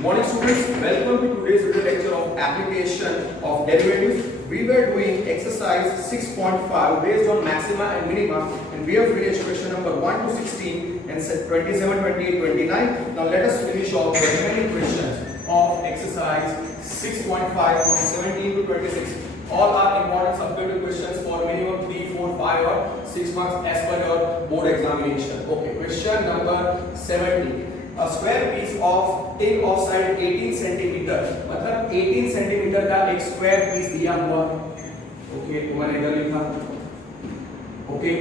Good morning students, welcome to today's video lecture of application of derivatives. We were doing exercise 6.5 based on maxima and minima, and we have finished question number 1 to 16 and set 27, 28, 29. Now let us finish off the remaining questions of exercise 6.5 from 17 to 26. All are important subjective questions for minimum 3, 4, 5 or 6 marks as per your board examination. Okay, question number 17. A square piece of tin of side 18 centimetre, मतलब 18 centimetre का एक square piece दिया हुआ। Okay, तो मैंने इधर लिखा। Okay,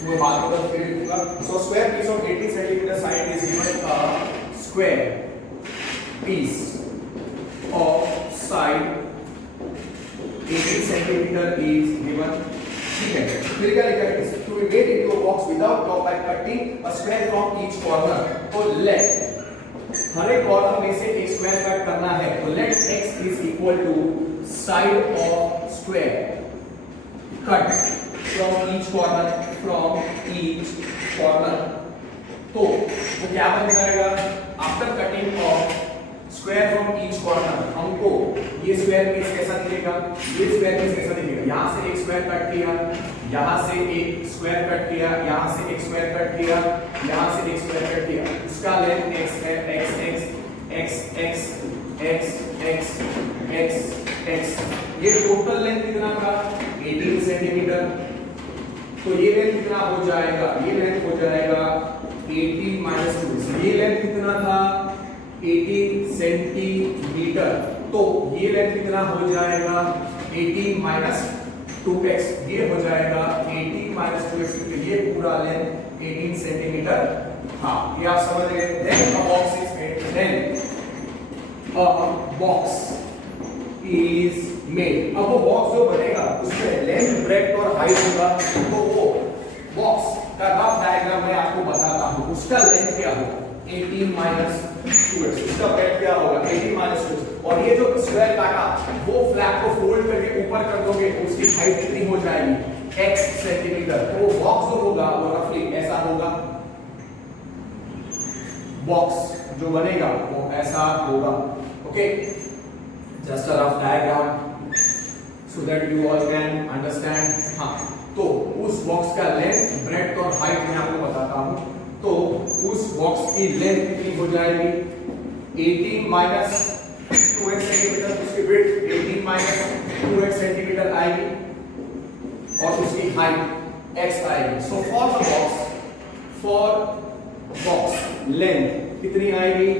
तो मैं बात कर फिर लिखूंगा। So square piece of 18 centimetre side is given a square piece of side 18 centimetre is given. ठीक है, फिर क्या लिखा है? To be made into a box without top by cutting a square from each corner. तो let हर एक corner में से एक स्क्वायर कट करना है। तो let x is equal to side of square cut from each corner तो क्या बन जाएगा? After cutting of square from each corner हमको ये स्क्वायर पीस कैसा दिखेगा? ये स्क्वायर पीस कैसा दिखेगा? यहां से एक स्क्वायर कट किया, यहां से एक स्क्वायर कट किया, यहां से एक स्क्वायर कट किया, यहां से एक स्क्वायर कट किया। इसका लेंथ x है, x x x x x x x x। ये टोटल लेंथ कितना था? 18 सेंटीमीटर। तो ये लेंथ कितना हो जाएगा? ये लेंथ हो जाएगा 18 - 2। ये लेंथ कितना था? 18 सेंटीमीटर। तो ये लेंथ कितना हो जाएगा? 18 - 2x। ये हो जाएगा 18 - 2x, क्योंकि ये पूरा लेंथ 18 सेंटीमीटर। हाँ, ये आप समझ गए। Then a box is made. Then a box is made. अब वो बॉक्स जो बनेगा उसमें लेंथ, ब्रेड्थ और हाइट होगा। तो वो बॉक्स का रफ डायग्राम मैं आपको बताता हूँ। उसका लेंथ क्या होगा? 18 - 2x। इसका ब्रेड्थ क्या होगा? 18 - 2x। और ये जो स्क्वायर काटा वो फ्लैट को फोल्ड करके ऊपर कर दोगे, उसकी हाइट कितनी हो जाएगी? x centimetre. तो वो बॉक्स जो होगा वो रफली ऐसा होगा। बॉक्स जो बनेगा वो ऐसा होगा। Okay, just a rough diagram so that you all can understand. हाँ, तो उस बॉक्स का लेंथ, ब्रेड्थ और हाइट मैं आपको बताता हूं। तो उस बॉक्स की लेंथ कितनी हो जाएगी? 18 - 2x सेंटीमीटर। उसकी विड्थ 18 - 2x सेंटीमीटर आएगी और उसकी हाइट x आएगी। सो फॉर बॉक्स लेंथ कितनी आएगी?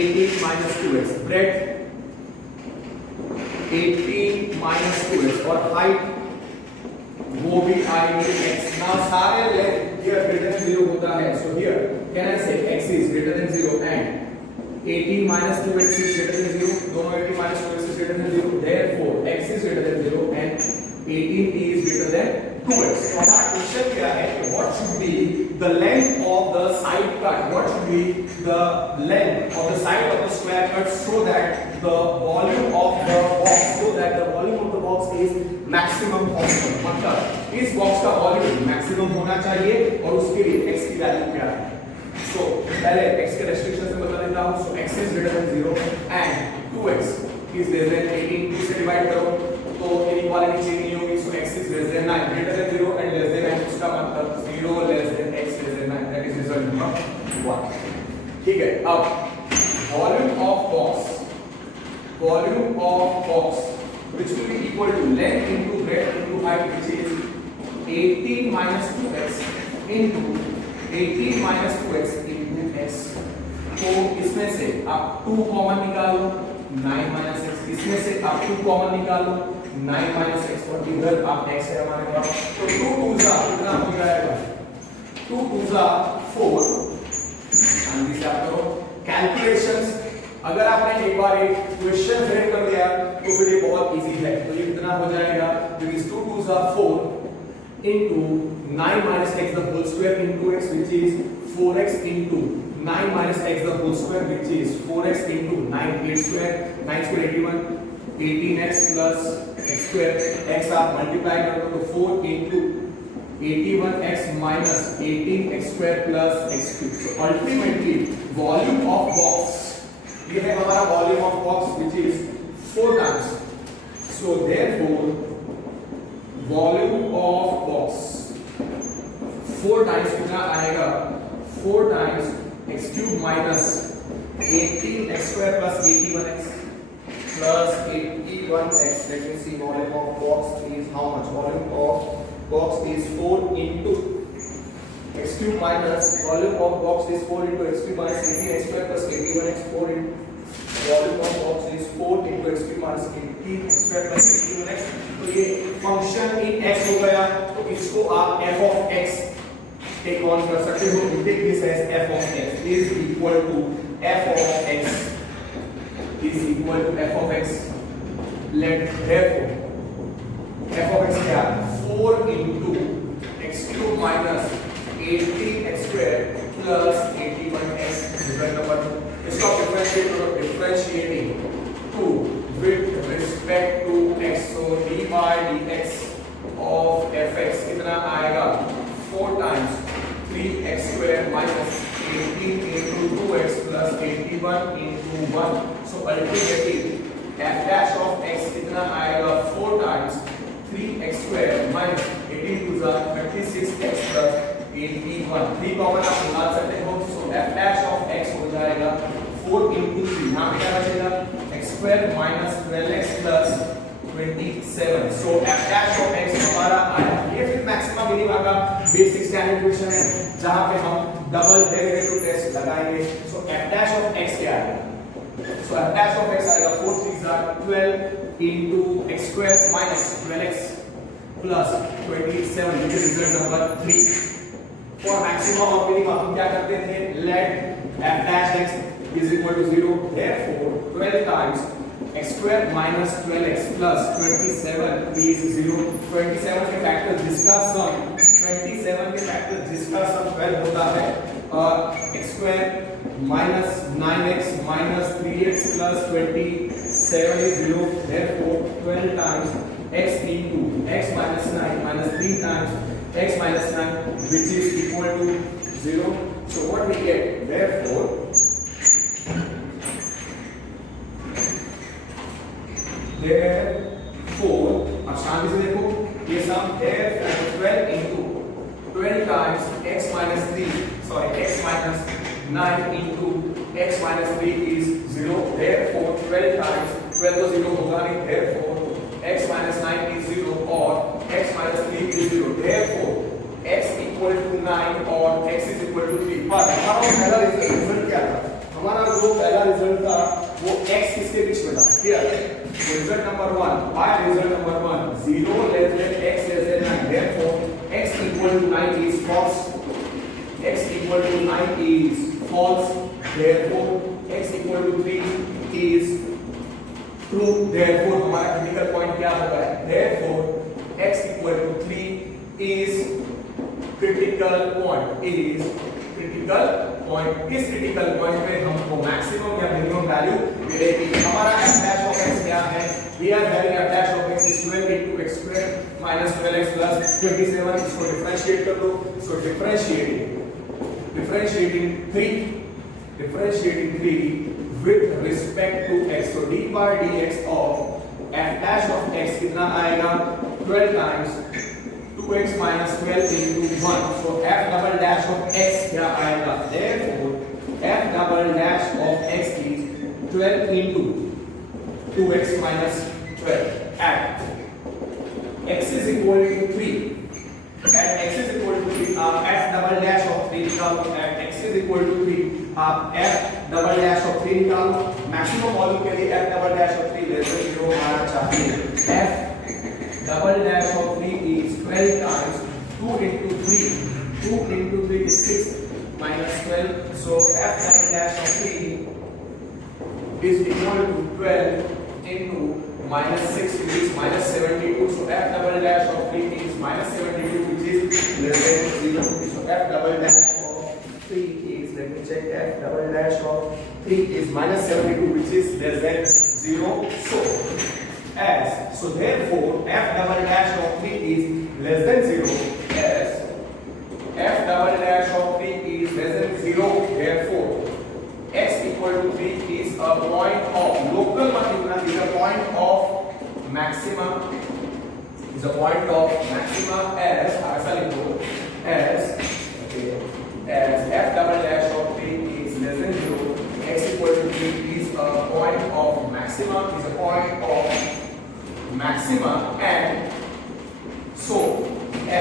18 - 2x। ब्रेड्थ 18 - 2x और हाइट वो भी आएगी x। नाउ सारे लेंथ here greater than 0 होता है। So here can I say x is greater than 0 and 18 - 2x is greater than 0. दोनों 18 - 2x is greater than 0. Therefore x is greater than 0 and 18 is greater than 2x. तो हमारा question क्या है कि what should be the length of the side cut? What should be the length of the side of the square cut so that the volume of the box is maximum possible? मतलब इस box का volume maximum होना चाहिए और उसके लिए x की value क्या है? सो पहले x के रेस्ट्रिक्शंस में बता देता हूं। सो x is greater than 0 and 2x is less than 18। 2 से डिवाइड करो तो इनइक्वालिटी चेंज नहीं होगी। सो x is less than 9, greater than 0 and less than 9। उसका मतलब 0 less than x less than 9। That is result number 1। ठीक है, अब volume of box which will be equal to length into breadth into height, which is 18 - 2x into 18 - 2x into x। तो इसमें से आप 2 common निकालो, 9 - x। इसमें से आप 2 कॉमन निकालो, 9 - x और इधर आप x है हमारे पास। तो 2 2 जा कितना हो जाएगा? 2 2 जा 4। जल्दी से आप करो कैलकुलेशंस। अगर आपने एक बार एक क्वेश्चन फ्रेम कर दिया तो फिर ये बहुत इजी है। तो ये कितना हो जाएगा? दिस 2 2 जा 4 into 9 - x the whole square into x, which is 4x into 9 - x the whole square, which is 4x into 9 8 square, 9 square 81, 18x plus x square। x आप मल्टीप्लाई कर दो तो 4 into 81x minus 18x square plus x cube. So ultimately volume of box, ये है हमारा volume of box which is 4 times. So therefore volume of box 4 times कितना आएगा? 4 times x cube minus 18x square plus 81x plus 81x. Let me see, volume of box is how much? Volume of box is 4 into x cube minus volume of box is 4 into x cube minus 18x square plus 81x. 4 into volume of box is 4 into x cube minus 18x square plus 81x. तो ये function in x हो गया, तो इसको आप f of x take on कर सकते हो. Take this as f of x is equal to f of x is equal to f of x. Let therefore f of x क्या? 4 into x cube minus 18x square plus 81x. Different number. इसका differentiate करो. Differentiating 2 with respect to x. So d by dx of fx कितना आएगा? 4 times 3x square minus 18 into 2x plus 81 into 1. So ultimately f dash of x कितना आएगा? 4 times 3x square minus 18 to the 36x plus 81. 3 common आप निकाल सकते हो. So f dash of x हो जाएगा 4 into 3. यहाँ पे क्या बचेगा? x square minus 12x plus 27. So f dash of x हमारा आया. ये फिर मैक्सिमम मिनिमम का बेसिक स्टैंडर्ड क्वेश्चन है जहाँ पे हम डबल डेरिवेटिव टेस्ट लगाएंगे. So f dash of x क्या है? So f dash of x आएगा 4 3s are 12 into x square minus 12x plus 27 which is result number 3. For maximum और minimum हम क्या करते थे? Let f dash x is equal to 0. Therefore 12 times x square minus 12x plus 27 is 0. 27 के factor जिसका सम 12 होता है x square minus 9x minus 3x plus 27 is 0. Therefore 12 times x into x minus 9 minus 3 times x minus 9 which is equal to 0. So what we get? Therefore अब शांति से देखो ये सम therefore 12 into 12 times x minus 3 sorry x minus 9 into x minus 3 is 0. Therefore 12 times 12 तो 0 होगा नहीं. Therefore x minus 9 is 0 और x minus 3 is 0. Therefore x equal to 9 और x is equal to 3. पर हमारा पहला रिजल्ट क्या था? हमारा जो पहला रिजल्ट था वो x किसके बीच में था? Clear? Result number 1. Why result number 1? 0 less than x less than 9. Therefore, x equal to 9 is false. X equal to 9 is false. Therefore, x equal to 3 is true. Therefore, हमारा critical point क्या होगा? Therefore, x equal to 3 is critical point. Is critical point. किस critical point पे हमको maximum या minimum value मिलेगी? हमारा f dash of x क्या है? We are having f dash of x is 12 into x square minus 12x plus 27. इसको differentiate कर दो. So differentiating 3 with respect to x. So d by dx of f dash of x कितना आएगा? 12 times 2x minus 12 into 1. So f double dash of x क्या आएगा? Therefore f double dash of x is 12 into 2x minus 12 at x is equal to 3. At x is equal to 3 आप f double dash of 3 निकालो. At x is equal to 3 आप f double dash of 3 निकालो. Maximum volume के लिए f double dash of 3 less than 0 हमारा चाहिए. f double dash of 3 is 12 times 2 into 3. 2 into 3 is 6 minus 12. So f double dash of 3 is equal to 12 into minus 6 which is minus 72. So f double dash of 3 is minus 72 which is less than 0. So f double dash of 3 is, let me check, f double dash of 3 is minus 72 which is less than 0. So therefore f double dash of 3 is less than 0 as the point of maxima as ऐसा लिखो as f double dash of t is less than 0, x equal to t is a point of maxima, and so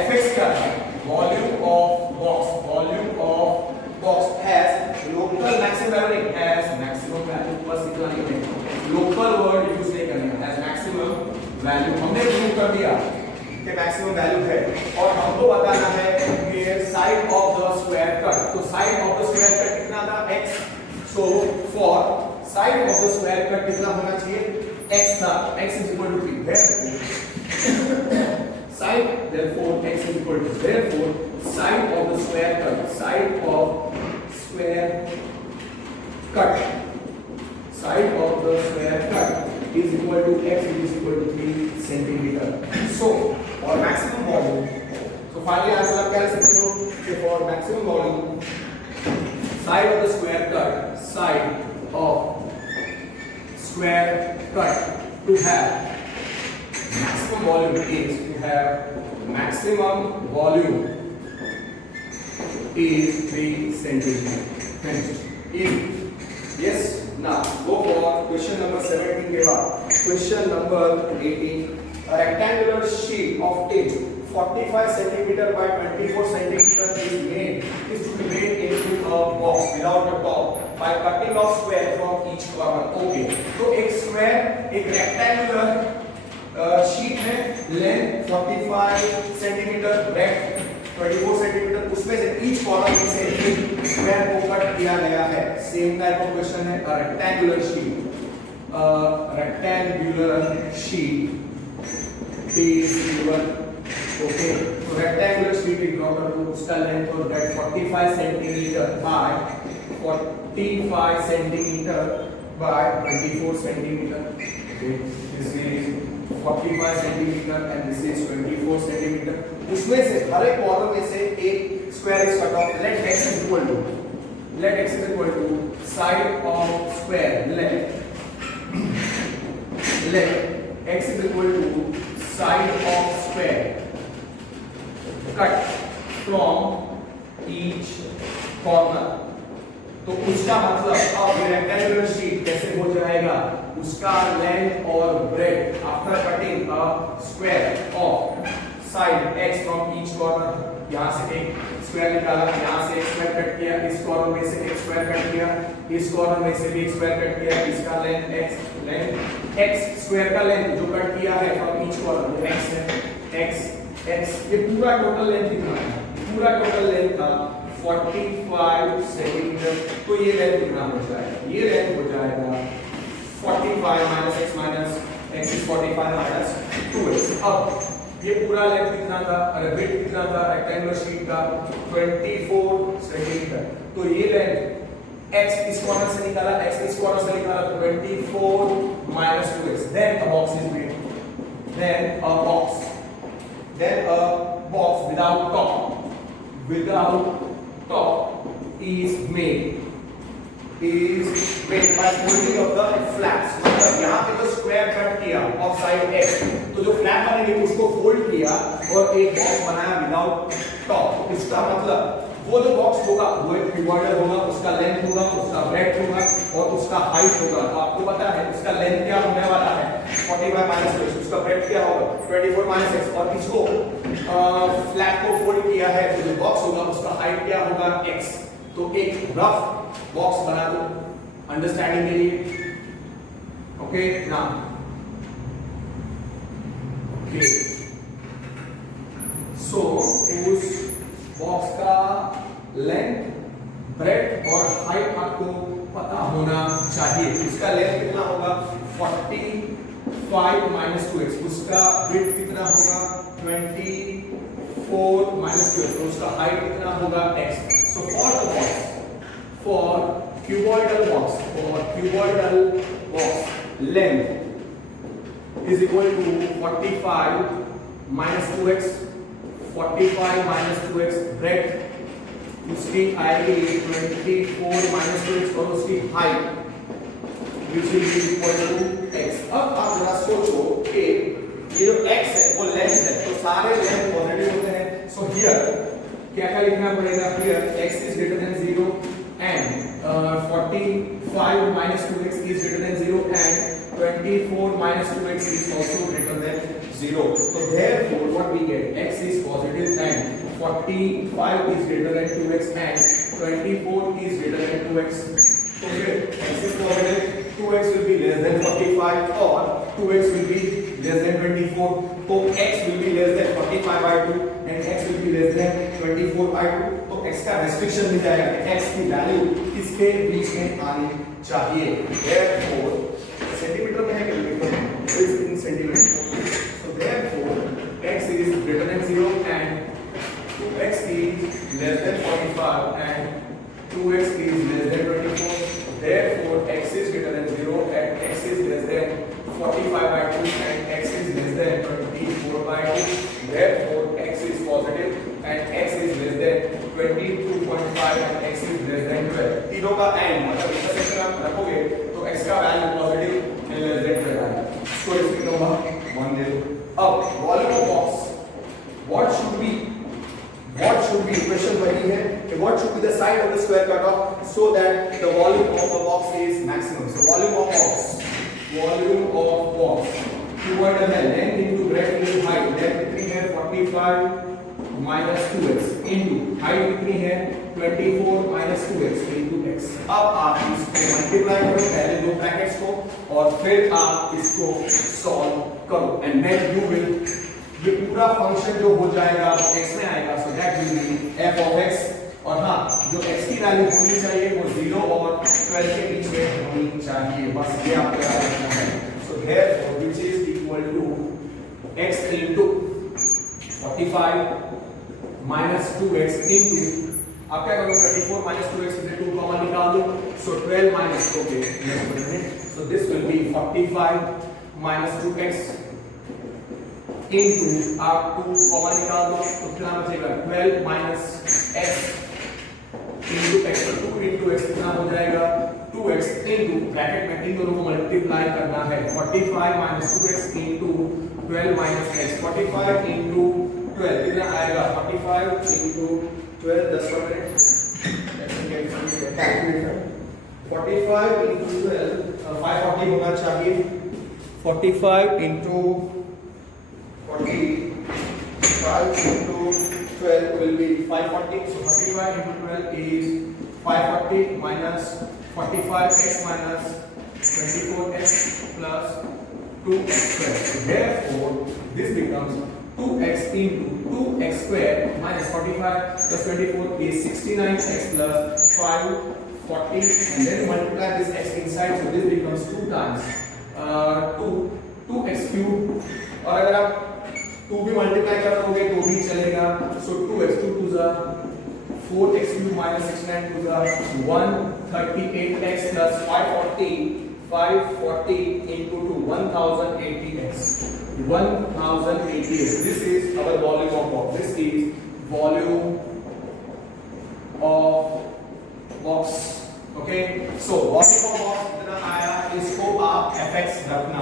fx क्या है? Volume of box has local maximum value, has maximum value, बस इतना ही है, local word use नहीं करना, has maximum value हमने prove कर दिया कि मैक्सिमम वैल्यू है, और हमको बताना है कि side of the square cut, तो side of the square cut कितना था? x, so for side of the square cut कितना होना चाहिए? x था, x is equal to 3, therefore x is equal to, therefore side of the square cut, side of the square cut is equal to x, is equal to 3 centimeter. So for maximum volume, so finally answer आप क्या लिख सकते हो कि for maximum volume side of the square cut to have maximum volume is 3 centimeter. Finished. Easy. Yes. Now go for question number 17 के बाद question number 18. A rectangular sheet of tin 45 centimeter by 24 centimeter is to be made into a box without a top by cutting off square from each corner. Okay. तो एक rectangular sheet है, length 45 centimetre, breath 24 centimetre, उसमें से each corner में से एक square को cut किया गया है. सेम टाइप ऑफ क्वेश्चन है. Rectangular sheet is given. Okay, तो रेक्टेंगुलर शीट ड्रॉ कर दो, उसका लेंथ और breadth 45 centimetre by 24 centimetre. Okay, this is 45 centimeter and this is 24 centimeter. उसमें से हर एक कॉर्नर में से एक square is cut off. let x is equal to side of square, let x is equal to side of square cut from each corner. तो उसका मतलब अब रेक्टेंगुलर शीट कैसे हो जाएगा? उसका लेंथ और breadth after cutting a square of side x from each corner. यहां से एक स्क्वायर निकाला, यहां से एक स्क्वायर कट किया, इस कॉर्नर में से एक स्क्वायर कट किया, इस कॉर्नर में से भी एक स्क्वायर कट किया, इसका लेंथ x स्क्वायर का लेंथ जो कट किया है फ्रॉम ईच कॉर्नर x है, x ये पूरा टोटल लेंथ कितना है? पूरा टोटल लेंथ था 45 सेंटीमीटर. तो ये लेंथ कितना हो जाएगा? ये लेंथ हो जाएगा 45 minus x is 45 minus 2x. अब ये पूरा लेंथ कितना था? अरे विड्थ कितना था रेक्टेंगुलर शीट का? 24 सेंटीमीटर. तो ये लेंथ x इस कॉर्नर से निकाला, x इस कॉर्नर से निकाला, 24 minus 2x. Then a box is made. Then a box without top is made by folding of the flaps. मतलब यहाँ पे जो स्क्वायर कट किया ऑफ साइड x, तो जो फ्लैप बनेगी उसको फोल्ड किया और एक बॉक्स बनाया विदाउट टॉप. इसका मतलब वो जो बॉक्स होगा वो एक क्यूबॉइडल होगा, उसका लेंथ होगा, उसका ब्रेथ होगा और उसका हाइट होगा. तो आपको पता है उसका लेंथ क्या होने वाला है? 45 minus x. उसका ब्रेथ क्या होगा? 24 minus x. और इसको फ्लैट को फोल्ड किया है तो जो बॉक्स होगा उसका हाइट क्या होगा? x. तो एक रफ बॉक्स बना दो अंडरस्टैंडिंग के लिए. ओके नाउ ओके सो उस बॉक्स का लेंथ, ब्रेथ और हाइट आपको पता होना चाहिए. इसका लेंथ कितना होगा? 45 minus 2x. उसका ब्रेथ कितना होगा? 24 minus 2x. तो उसका हाइट कितना होगा? x. So for cuboidal box length is equal to 45 minus 2x. 45 minus 2x breadth उसकी आएगी 24 minus 2x और उसकी height which is equal to x. अब आप जरा सोचो कि ये जो x है वो लेंथ है सारे लेंथ पॉजिटिव होते हैं. सो हियर क्या क्या लिखना पड़ेगा? Here x is greater than 0 and 45 minus 2x is greater than 0 and 24 minus 2x is also greater than 0. So therefore what we get? X is positive and 45 is greater than 2x and 24 is greater than 2x. So here x is positive, 2x will be less than 45 or 2x will be less than 24. So x will be less than 45 by 2 and x will be less than 24 by 2. तो x का restriction मिल जाएगा कि x की value इसके बीच में आनी चाहिए. Therefore centimetre में है किलोमीटर में, is in centimeter. So therefore x is greater than 0 and 2x is less than 45 and 2x is less than 24. Therefore x is greater than 0 and x is less than 45 by 2 and x is less than 24 by 2. Therefore x is positive and x is less than 22.5 and x is less than 12. तीनों का and मतलब intersection आप रखोगे तो x का value positive and less than 12 आएगा. इसको इसकी नंबर 1 दे दो. अब volume of box what should be equation वही है कि what should be the side of the square cut off so that the volume of the box is maximum. So volume of box toward the length into breadth into height. Length कितनी है 45 minus 2x into height कितनी है 24 minus 2x into x. अब आप इसको multiply करो पहले दो ब्रैकेट्स को और फिर आप इसको सॉल्व करो and then you will ये पूरा फंक्शन जो हो जाएगा वो x में आएगा. So that will B f of x. और हाँ जो x की वैल्यू होनी चाहिए वो 0 और 12 के बीच में होनी चाहिए. बस ये आपको याद रखना है. सो therefore which is equal to x into 45 minus 2x into आप क्या करोगे 24 minus 2x में से 2 कॉमन निकाल दो. सो 12 minus okay so this will be 45 minus 2x into आप 2 कॉमन निकाल दो तो कितना बचेगा 12 minus x into x. 2 into x कितना हो जाएगा 2x into ब्रैकेट में इन दोनों को मल्टीप्लाई करना है. 45 minus 2x into 12 minus x. 45 into 12 कितना आएगा 45 into 12 10 minute. Let me get some calculator. 45 into 12 540 होना चाहिए. 45 into 45 into 12 will be 540. So 45 into 12 is 540 minus 45x minus 24x plus 2x square. So therefore this becomes 2x into 2x square minus 45 plus 24 is 69x plus 540 and then multiply this x inside. So this becomes 2 times 2x cube. और अगर आप 2 भी multiply कर दोगे तो भी चलेगा. सो 2x 2 2 जा 4x cube minus 69 2 जा 138x plus 540 into 2 1080x. 1080x. This is our volume of box. This is volume of box. Okay. So volume of box कितना आया इसको आप fx रखना.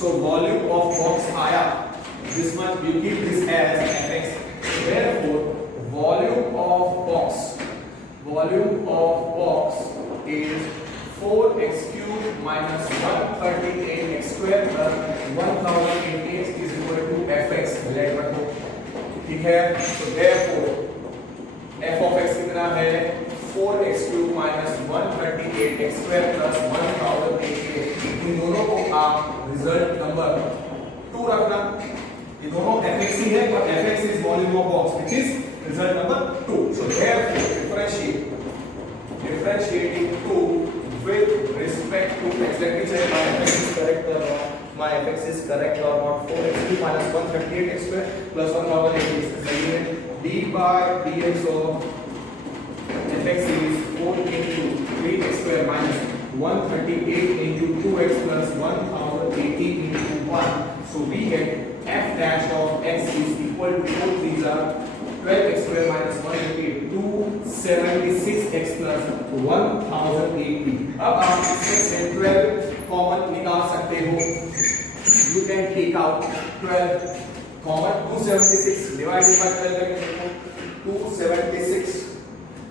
So volume of box आया this much. You keep this as fx. Therefore volume of box is 4x cube minus 138x square plus 1080x is equal to fx. let रखो ठीक है. So therefore f of x कितना है 4x cube minus 138x square plus 1080x. इन दोनों को आप result number 2 रखना. ये दोनों fx ही है पर fx is volume of box which is result number 2. So therefore differentiating 2 with respect to x. Let me check my fx is correct or not. My fx is correct or not. 4x cube minus 138x square plus 1080x is सही है. d by dx of fx is 4 into 3x square minus 138 into 2x plus 1080 into 1. So we get f dash of x is equal to 4 these are 12x square minus 188 276x plus 1080. अब आप इसमें से 12 common निकाल सकते हो. You can take out 12 common 276 divided by 12 करके देखो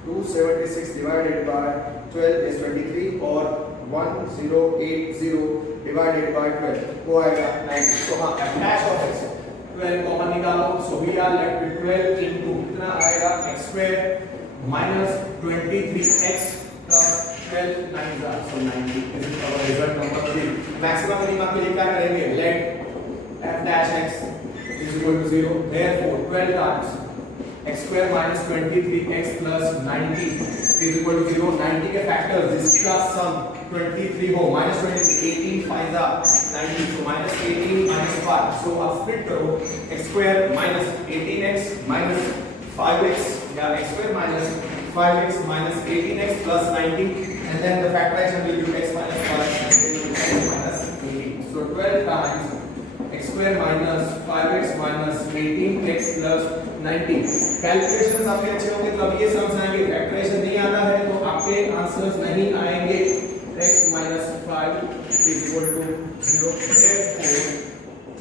276 divided by 12 is 23 और 1080 divided by 12 वो आएगा 90। तो हाँ f dash of x 12 common निकालो, so we are left with 12 into कितना आएगा x square minus 23x plus 12 9 are so 90 is our result number 3। Maximum minimum के लिए क्या करेंगे, let f dash x is equal to 0, therefore 12 times x square minus 23x plus 90 is equal to 0। 90 के factors जिसका सम 23 हो, minus 23 18 5 are 90, so minus 18 minus 5, so आप split करो x square minus 18x minus 5x या x square minus 5x minus 18x plus 90 and then the factorization will be x minus 5 into x minus 18, so 12 times x square minus 5x minus 18x plus 90। Calculations आपके अच्छे होंगे तो अब ये समझ आएंगे, factorisation नहीं आता है तो आपके आंसर्स नहीं आएंगे। x minus 5 is equal to 0, therefore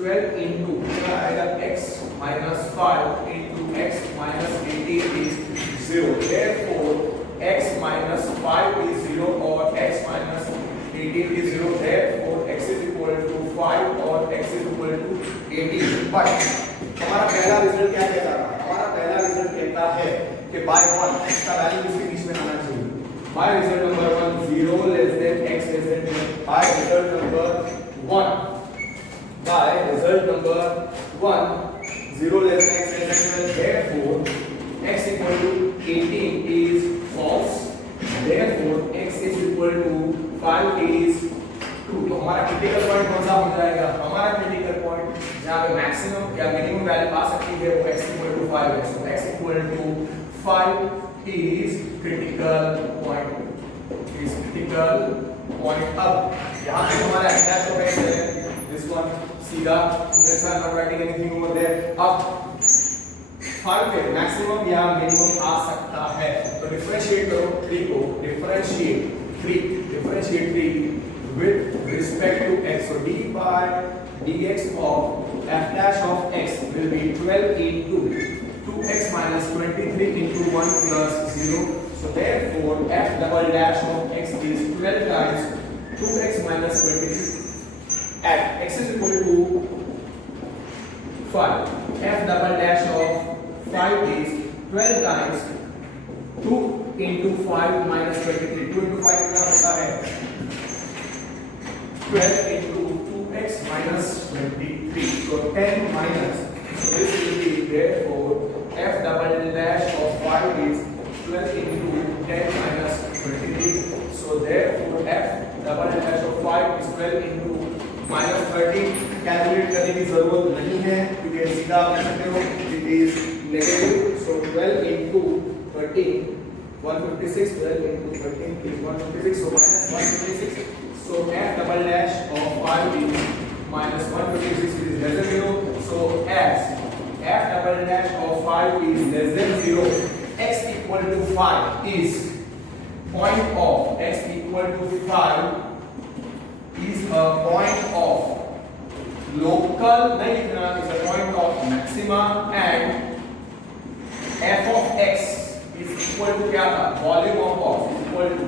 12 into क्या आएगा x minus 5 into x minus 18 is 0, therefore x minus 5 is 0 और x minus 18 is 0, therefore x is equal to 5 और x is equal to 18। But हमारा पहला result क्या कहता है, हमारा पहला रिजल्ट कहता है कि बाय 1 x का वैल्यू इसके बीच में आना चाहिए। By result number 1 0 less than x less than 10, by result number 1 by result number 1 0 less than x less than 12, therefore x equal to 18 is false, therefore x is equal to 5 is true। तो हमारा critical point कौन सा हो जाएगा, हमारा critical point जहां पे maximum या मिनिमम वैल्यू आ सकती है वो x equal to 5 है, so x equal to 5 is critical point, is critical point। अब यहां पे हमारा f dash of x है this one सीधा, that's why I'm not writing anything over there। अब 5 पे मैक्सिमम या मिनिमम आ सकता है तो डिफरेंशिएट करो 3 को, differentiate 3 with respect to x, so d by dx of f dash of x will be 12 into 2x minus 23 into 1 plus 0, so therefore f double dash of x is 12 times 2x minus 23 at x is equal to 5, f double dash of 5 is 12 times 2 into 5 minus 23, 2 into 5 कितना होता है 12 into 2x minus 23, so 10 minus, so this will be therefore f double dash of 5 is 12 into 10 minus 23, so therefore f double dash of 5 is 12 into minus 30। Calculate करने की जरूरत नहीं है क्योंकि सीधा आप कर सकते हो it is negative, so 12 into 13 156, 12 into 13 is 156, so minus 156, so f double dash of 5 is minus 156 is less than 0, so as f double dash of 5 is less than 0, x equal to 5 is point of x equal to 5 is a point of local नहीं लिखना, is a point of maxima and f of x is equal to क्या था, volume of box is equal to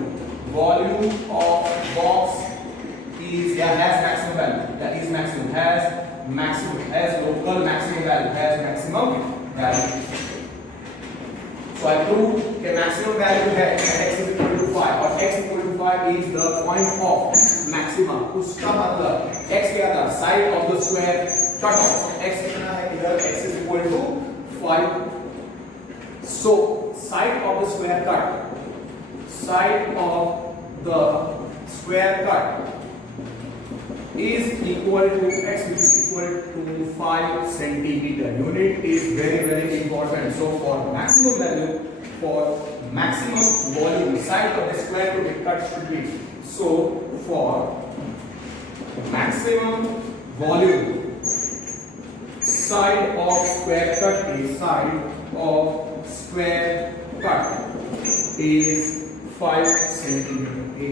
volume of box is या has maximum value, that is maximum has local maximum value, has maximum value। So I prove कि maximum value है x is equal to 5 और x equal to 5 is the point of maximum, उसका मतलब x क्या था, side of the square cut off, x कितना है इधर, x is equal to 5, so side of the square cut is equal to x which is equal to 5 centimeter, unit is very important, so for maximum value, for maximum volume side of the square to be cut should be, so for maximum volume side of square cut is 5 centimeter,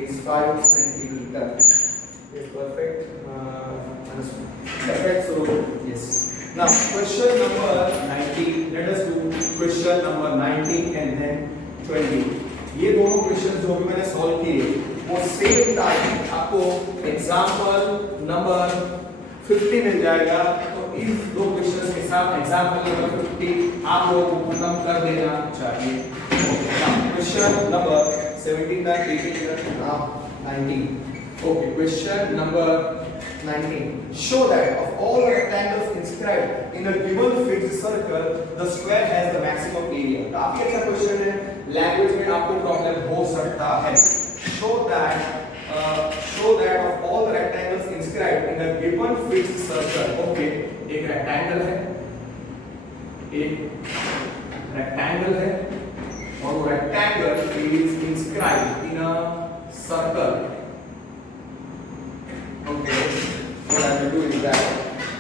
is perfect, so yes, Now question number 19, let us do question number 19 and then 20. ये दोनों question जो भी मैंने solve किए वो same time आपको example number 50 मिल जाएगा। तो इन दो क्वेश्चंस के साथ एग्जांपल नंबर 50 आप लोगों को खत्म कर देना चाहिए। क्वेश्चन नंबर 17 का 18 now 19. Okay, question number 19. Show that of all rectangles inscribed in a given fixed circle, the square has the maximum area. काफी अच्छा क्वेश्चन है, लैंग्वेज में आपको प्रॉब्लम हो सकता है। Show that of all rectangles inscribed in a given fixed circle. Okay, एक rectangle है, और वो rectangle is inscribed in a circle. Okay, what I will do is that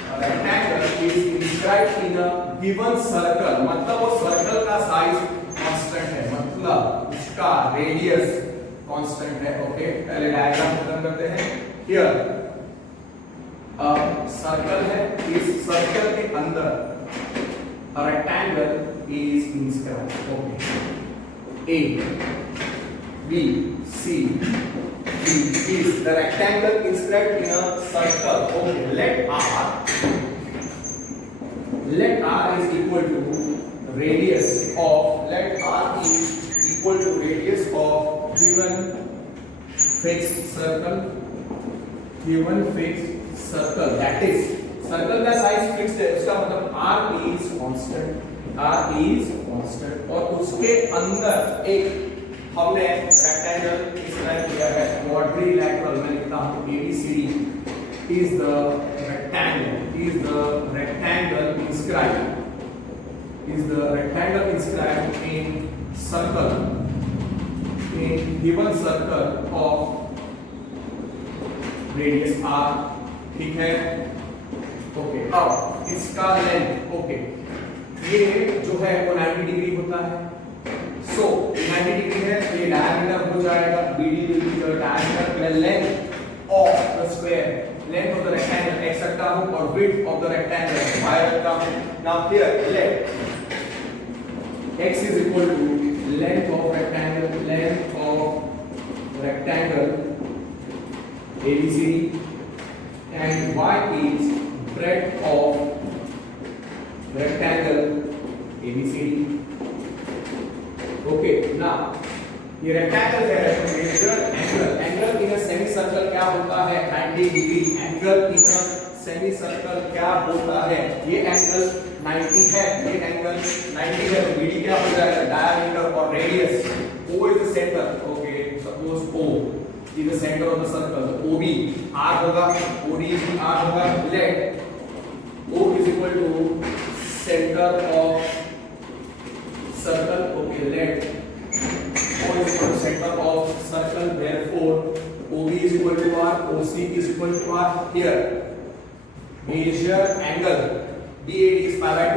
a rectangle is inscribed in a given circle. मतलब वो circle का size constant है, मतलब उसका रेडियस कांस्टेंट है। ओके, पहले डायग्राम खत्म करते हैं। Here सर्कल है, इस सर्कल के अंदर a rectangle is inscribed. Okay, A, B, C, is the rectangle inscribed in a circle. Okay, let R is equal to radius of given fixed circle. That is circle का size fixed है, उसका मतलब R is constant और उसके अंदर एक हमने rectangle इस तरह किया है क्वाड्रिलैटरल। मैं लिखता हूं ABCD is the rectangle inscribed in given circle of radius R। ठीक है, ओके। अब इसका लेंथ, ओके, ये जो है वो 90 डिग्री होता है। So 90 डिग्री है, तो ये डायमीटर हो जाएगा BD will be the diameter plus length of the square, length of the rectangle x रखता हूँ और width of the rectangle y रखता हूँ। Now here let x is equal to length of rectangle ABCD and y is breadth of rectangle ABCD। Okay, now ये rectangle है, measure angle in a semicircle क्या होता है 90 degree. Angle in a semicircle क्या होता है, ये angle 90 है, ये एंगल 90 है, तो BD क्या हो जाएगा डायमीटर और radius. O is the center, okay, suppose O is the center of the circle, so OB R होगा, OD is R होगा। Let O is equal to center of circle, okay, let O is equal to center of circle, therefore OB is equal to R, OC is equal to R। Here measure angle BAD is pi by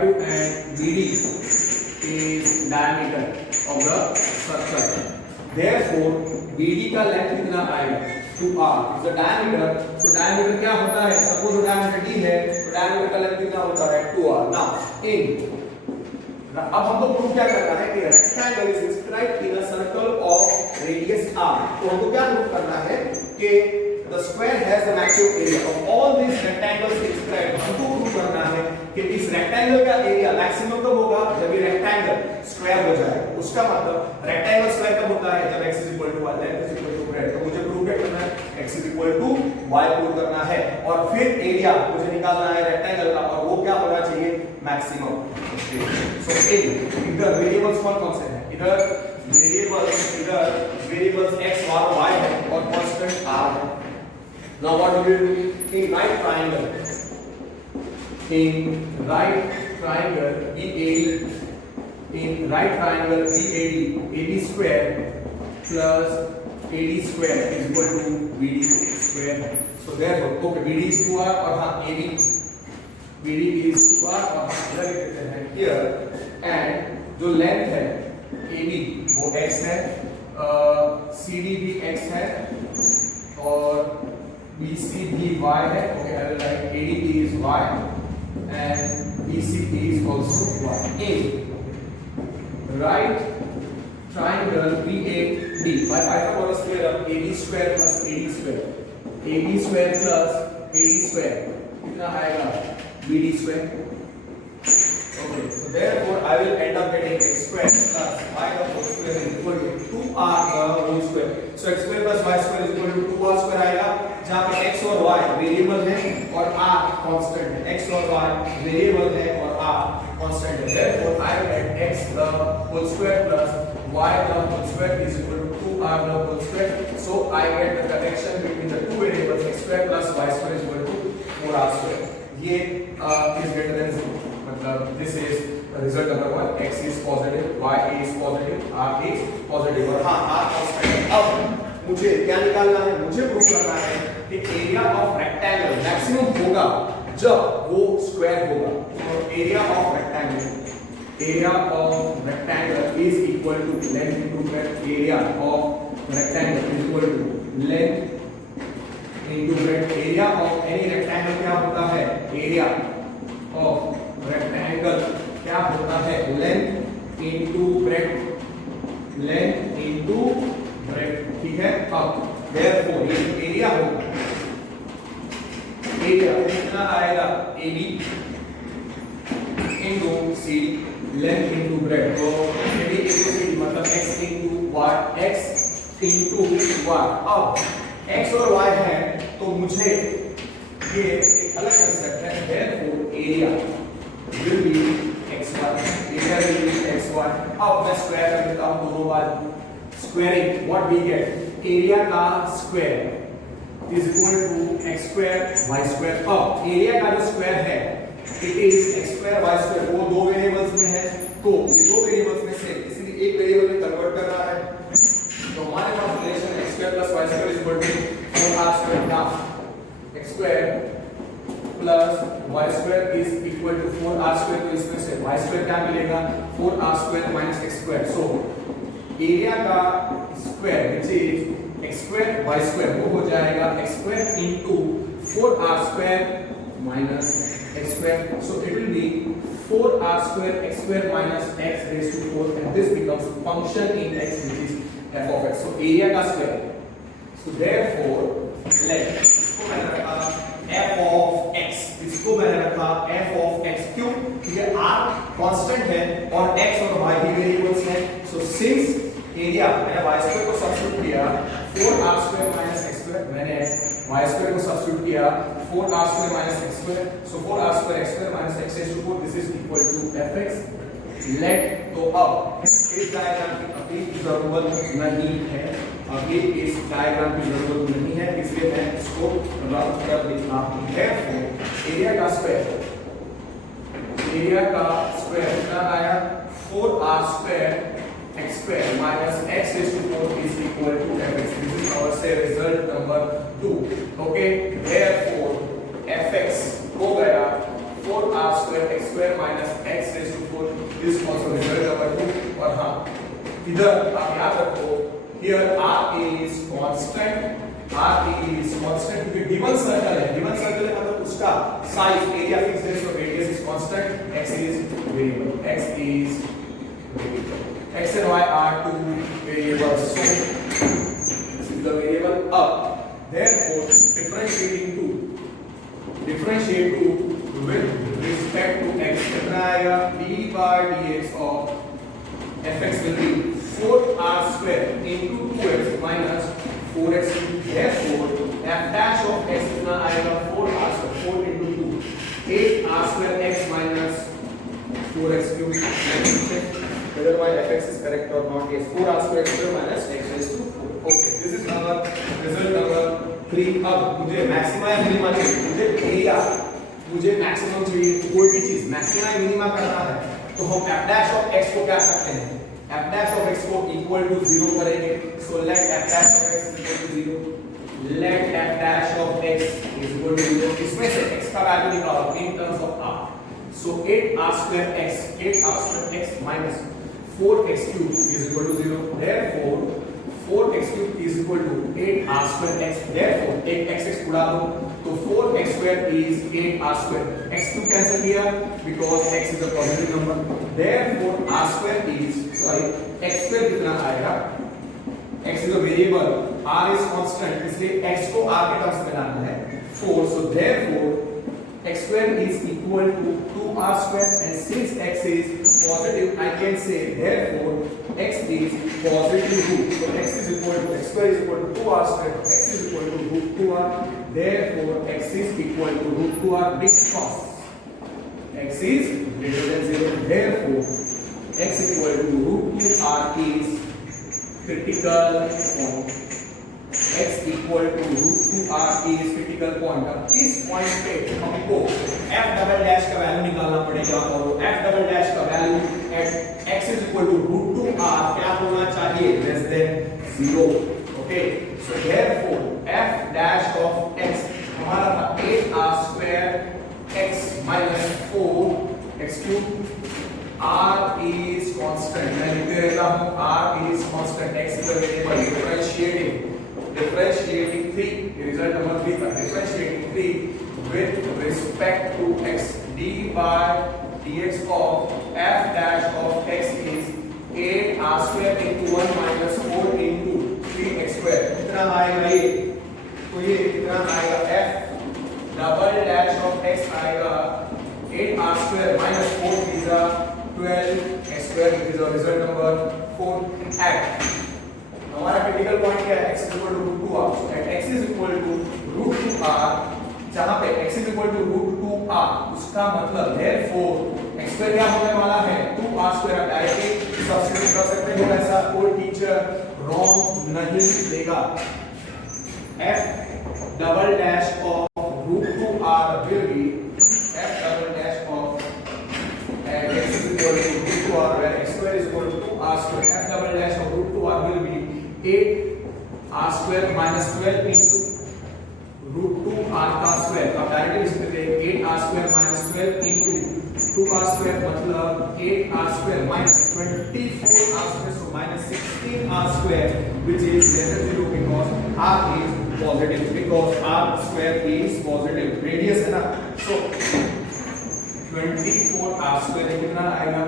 2 and BD is diameter of the circle, therefore BD का length कितना आएगा 2R is the diameter। so diameter क्या होता है, suppose diameter D है तो diameter का length कितना होता है 2R। now अब हमको प्रूव क्या करना है कि rectangle is inscribed in a circle of radius R। तो हमको क्या प्रूव करना है कि the square has the maximum area of all this rectangles inscribed. हमको प्रूव करना है कि इस रेक्टेंगल का एरिया मैक्सिमम कब होगा, जब ये रेक्टेंगल स्क्वायर हो जाए। उसका मतलब रेक्टेंगल स्क्वायर कब होता है, जब x is equal to y, length is equal to breadth. तो मुझे प्रूव क्या करना है, x is equal to y prove करना है और फिर एरिया मुझे निकालना है रेक्टेंगल का, और वो क्या होना चाहिए मैक्सिमम। सो इधर वेरिएबल्स कौन से हैं, इधर वेरिएबल्स x और y है और कांस्टेंट r है। Now what do we do in right triangle BAD, AB square plus AD square is equal to BD square। So therefore, okay, BD is 2R और हाँ BD is 2R और हाँ इधर लिखते हैं here, and जो length है AB वो x है, CD भी x है और BC भी y है, okay, I will write AD is y and BC is also y. A right triangle BAD by Pythagoras theorem AD square plus AD square plus AD square कितना आएगा BD square. Okay, so therefore I will end up getting x square plus y the whole square is equal to 2r the whole square. So x square plus y square is equal to 2r square आएगा, जहाँ पे x और y variable है और r constant है. x और y variable है और r कांस्टेंट है. Therefore I get x the whole square plus y the whole square is equal to 2r the whole square. So I get the connection between the two variables x square plus y square is equal to 4r square. ये is greater than 0. मतलब this is result number 1. X is positive, y is positive, r is positive और हाँ r constant है. अब मुझे क्या निकालना है? मुझे प्रूव करना है कि एरिया ऑफ रेक्टेंगल मैक्सिमम होगा जब वो स्क्वायर होगा. तो area of rectangle is equal to length into breadth. Area of rectangle is equal to length into breadth. Area of any rectangle क्या होता है? एरिया ऑफ रेक्टेंगल क्या होता है? Length into breadth. Length into breadth. ठीक है. अब therefore ये एरिया होगा, एरिया कितना आएगा? AB into CD. Length into breadth. तो AB इनटू CD मतलब x into y. x into y. अब x और y है तो मुझे ये एक अलग कंसेप्ट है. Therefore area will be xy. Area will be xy. अब मैं स्क्वायर कर देता हूँ दोनों बार. Squaring what we get? Area का square is equal to x square y square. अब एरिया का जो स्क्वायर है it is x square y square. वो दो वेरिएबल्स में है तो ये दो वेरिएबल्स में से किसी एक वेरिएबल में कन्वर्ट कर रहा है. तो हमारे पास relation x square plus y square is equal to 4r square. now x square plus y square is equal to 4r square. तो इसमें से y square क्या मिलेगा? 4r square minus x square. so area का square which is x square y square वो हो जाएगा x square into 4r square minus x square. so it will be 4r square x square minus x raised to 4 and this becomes function in x which is f of x. so area का square. so therefore let इसको मैंने रखा f of x. इसको मैंने रखा f of x. क्यों? क्योंकि r constant है और x और y भी वेरिएबल्स हैं. so since एरिया मैंने y स्क्वायर को सब्स्टिट्यूट किया 4r square minus x square. मैंने y स्क्वायर को सब्स्टिट्यूट किया 4r square minus x square. So 4r square x square minus x raise to 4 this is equal to fx. Let तो अब इस diagram की अभी जरूरत नहीं है. अभी इस डायग्राम की जरूरत नहीं है इसलिए मैं इसको रफ कर देता हूं. देयरफॉर एरिया का स्क्वायर कितना आया? 4r square x square minus x raised to 4 is equal to fx. This is our say result number 2. Okay, therefore fx हो गया 4r square x square minus x raised to 4. This is also result number 2. और हाँ इधर आप याद रखो here r is constant. r is constant क्योंकि given circle है. given circle है मतलब उसका size area fixed है so radius is constant. x is variable. X and y are two variables. So this is the variable up. Therefore, differentiate to with respect to x. कितना आएगा? d by dx of fx will be 4r square into 2x minus 4x. Therefore, f dash of x कितना आएगा? 4r square 4 into 2 8r square x minus 4x cubed. Let me check whether my fx is correct or not. Yes, 4r square square minus x raised to 4. Okay, this is our result number 3. अब मुझे maxima या minima चाहिए. मुझे maximum चाहिए. कोई भी चीज maxima या मिनिमा करना है तो हम f dash of x को क्या करते हैं? f dash of x को equal to 0 करेंगे. So let f dash of x is equal to 0. Let f dash of x is equal to 0. इसमें से x का वैल्यू निकालो in terms of r. So 8r square x minus 4x cube is equal to 0. Therefore 4x cube is equal to 8r square x, therefore एक x उड़ा दो तो 4x square is 8r square, x cube cancel किया because x is a positive number, therefore r square is x square कितना आएगा, x is a variable, r is constant, इसलिए x को r के टर्म्स में लाना है 4, so therefore x square is equal to 2r square, and since x is positive I can say therefore x is positive root, so x square is equal to 2r square, x is equal to root 2r, therefore x is equal to root 2r because x is greater than 0, therefore x equal to root 2r is critical point, x equal to root 2r is critical point। अब इस point पे हमको f double dash का value निकालना पड़ेगा, और f double dash का value at x is equal to root 2r क्या होना चाहिए, less than 0, okay. So therefore f dash of x हमारा था 8r square x minus 4 x cube, r is constant, मैं लिखते रहता हूँ r is constant, x is a variable, differentiating 3, result number 3 का differentiating 3 with respect to x, d by dx of f dash of x is 8r square into 1 minus 4 into 3x square, कितना आएगा ये, तो ये कितना आएगा f double dash of x आएगा 8r square minus 4 is a 12x square, which is a result number 4 at हमारा critical point क्या है, x is equal to root 2r, so at x is equal to root 2r, जहां पे x is equal to root 2r, उसका मतलब therefore x square क्या होने वाला है 2r square, डायरेक्टली सब्स्टिट्यूट कर सकते हो, ऐसा कोई टीचर रॉन्ग नहीं देगा। f double dash of root 2r will be f double dash of x is equal to root 2r where x square is equal to 2r square, f double dash of root 2r will be 8r square minus 12 into root 2r का square, अब directly लिख सकते हैं 8r square minus 12 into 2r square मतलब 8r square minus 24r square, so minus 16r square, which is less than 0 because r is positive, because r square is positive, radius है ना, so 24r square कितना आएगा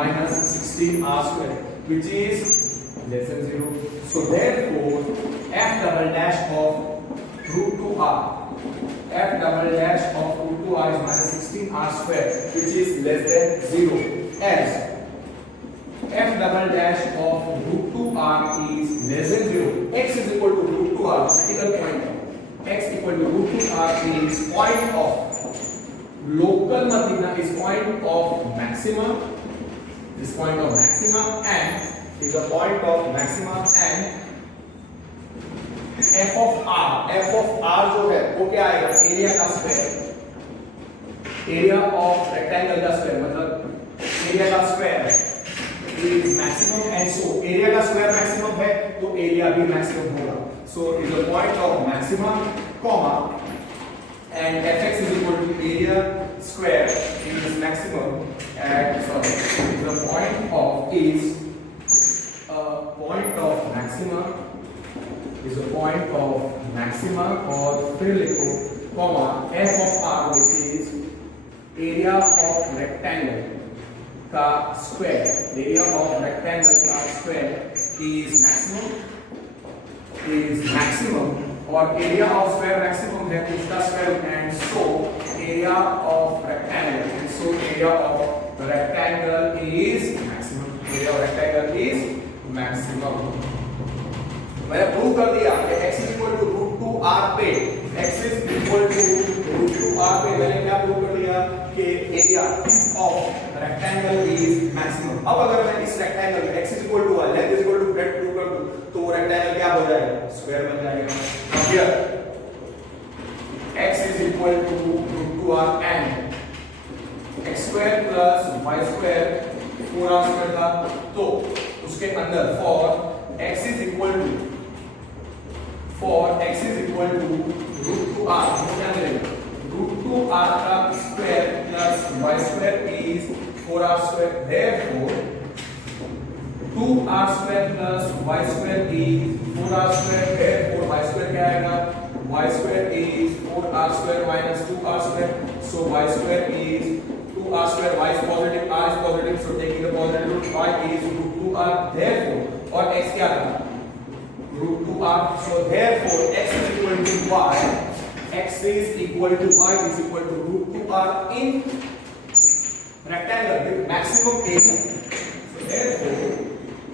minus 16r square, which is less than 0, so therefore f double dash of root 2r, f double dash of root 2r is minus 16r square, which is less than 0, as f double dash of root 2r is less than 0, x is equal to root 2r, critical point, x equal to root 2r is point of local mathina, is point of maximum, this point of maxima, and is a point of maxima, and f of r जो है वो क्या आएगा, area का square, area of rectangle का square, मतलब area का square is maximum, and so area का स्क्वायर मैक्सिमम है तो एरिया भी मैक्सिमम होगा, so is a point of maximum comma and fx is equal to area square is maximum at is the point of maxima और फिर लिखो comma f of r which is area of rectangle का square, area of rectangle का square is maximum और area of square maximum है उसका square, and so area of rectangle, and so area of rectangle is maximum, area of rectangle is maximum. मैंने prove कर दिया कि x is equal to root 2r पे, x is equal to root 2r पे मैंने क्या prove कर दिया कि area of rectangle is maximum. अब अगर मैं इस rectangle x is equal to length is equal to breadth prove कर दूं तो वो रेक्टेंगल क्या हो जाएगा, स्क्वायर बन जाएगा। Here x is equal to root 2r and x square plus y square 4r square था, तो उसके अंदर for x is equal to root 2r क्या मिलेगा, root 2r का square plus y square is 4r square, therefore 2r² plus y² is 4r², therefore y² क्या आएगा, y² is 4r² minus 2r², so y² is 2r², y is positive, r is positive, so taking the positive root, y is root 2r, therefore और x क्या था, root 2r, so therefore x is equal to y, x is equal to y is equal to root 2r in rectangle with maximum area, so therefore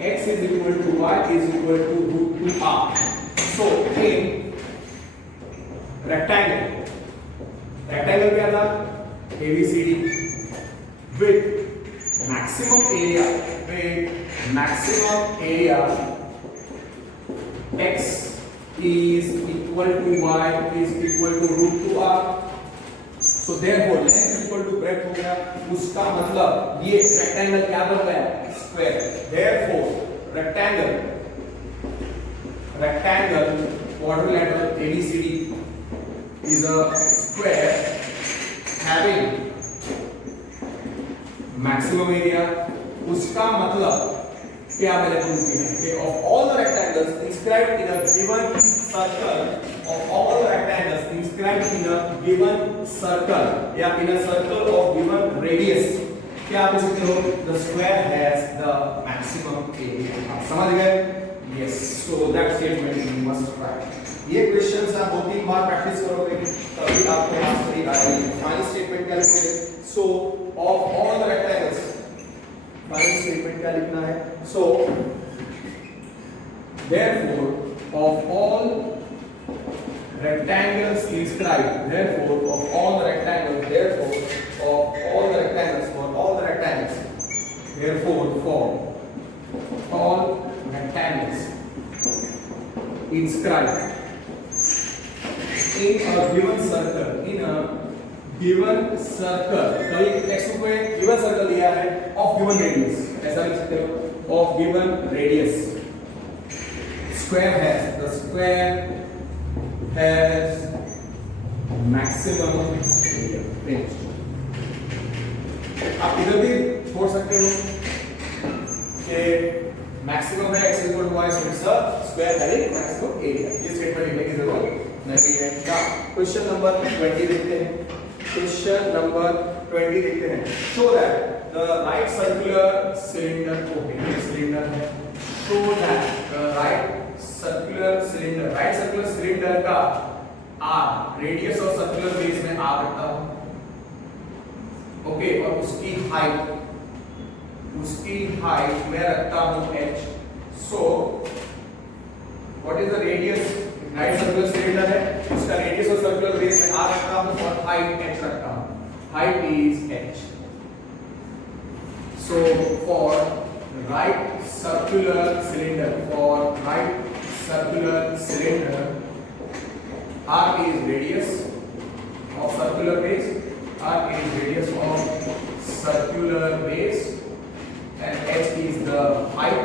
x is equal to y is equal to root 2r, so in rectangle क्या था, ABCD with maximum area x is equal to y is equal to root 2r, so therefore length is equal to breadth हो गया, उसका मतलब ये rectangle क्या बन गया, square, therefore rectangle quadrilateral ABCD is a square having maximum area, उसका मतलब क्या मैंने प्रूव किया कि of all the rectangles inscribed in a given circle, of all the rectangles inscribed in a given circle या in a circle of given radius, क्या आप लिख सकते हो, the square has the maximum area, आप समझ गए, yes, so that statement you must try, ये क्वेश्चंस आप 2-3 बार प्रैक्टिस करोगे तभी आपको मास्टरी आएगी, फाइनल स्टेटमेंट क्या लिखोगे, so of all the rectangles, final statement क्या लिखना है, so therefore of all rectangles inscribed, therefore of all the rectangles, therefore of all the rectangles, for all the rectangles, therefore for all rectangles inscribed in a given circle, कहीं text book में given circle दिया है of given radius, ऐसा लिख सकते हो, of given radius, the square has maximum area, finished, आप इधर भी छोड़ सकते हो कि मैक्सिमम है x equal to y, so it's a square having maximum area, ये स्टेटमेंट लिखने की जरूरत नहीं है। क्वेश्चन नंबर 20 देखते हैं, क्वेश्चन नंबर 20 देखते हैं, show that the right circular cylinder, okay cylinder है, show that the right circular cylinder का r radius of circular base में r रखता हूं, ओके, और उसकी हाइट मैं रखता हूं h, so what is the radius, right circular cylinder है, उसका रेडियस ऑफ सर्कुलर बेस में r रखता हूं और हाइट h रखता हूं, height is h, so for right circular cylinder r is radius of circular base, and h is the height,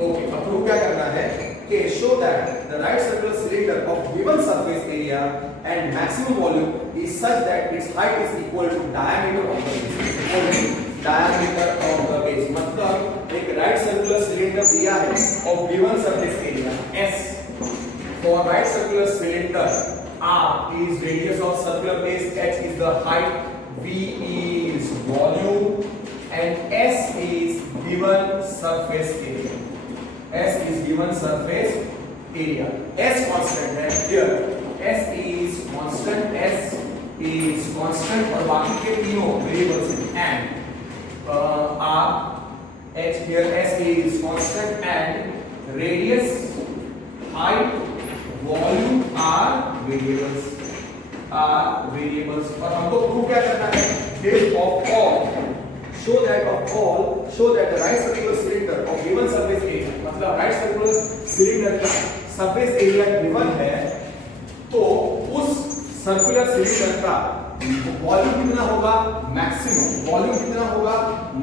okay, अब prove क्या करना है कि show that the right circular cylinder of given surface area and maximum volume is such that its height is equal to diameter of the base, मतलब एक right circular cylinder दिया है of given surface area S, for right circular cylinder R is radius of circular base, H is the height, V is volume, and S is given surface area. S constant है here, S is constant और बाकी के तीनों variables हैं, and R, H here, S is constant and radius, height, volume are variables, और हमको prove क्या करना है, this of all, show that the right circular cylinder of given surface area, मतलब right circular cylinder का surface area given है, तो उस सर्कुलर सिलेंडर का वॉल्यूम कितना होगा,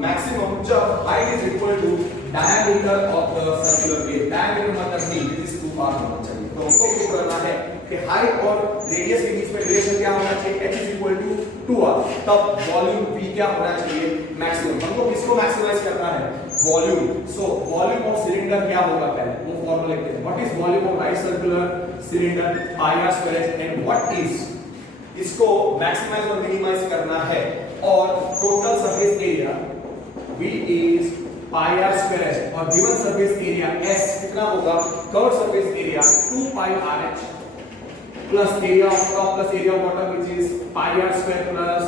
मैक्सिमम जब height is equal to diameter of the circular base, diameter मतलब d, दिस इज 2r होना चाहिए, तो हमको प्रूव करना है कि हाइट और रेडियस के बीच में रिलेशन क्या होना चाहिए, h is equal to 2r, तब वॉल्यूम v क्या होना चाहिए, मैक्सिमम, हमको किसको मैक्सिमाइज करना है, volume. So volume of cylinder क्या होगा, पहले वो फॉर्मूला लिखते हैं। What is volume of right circular cylinder, pi r square, and what is, इसको मैक्सिमाइज और मिनिमाइज करना है, और total surface area V is pi r square, और गिवन सरफेस एरिया S कितना होगा, curve surface area 2 pi r h plus area of top plus area of bottom which is pi r square plus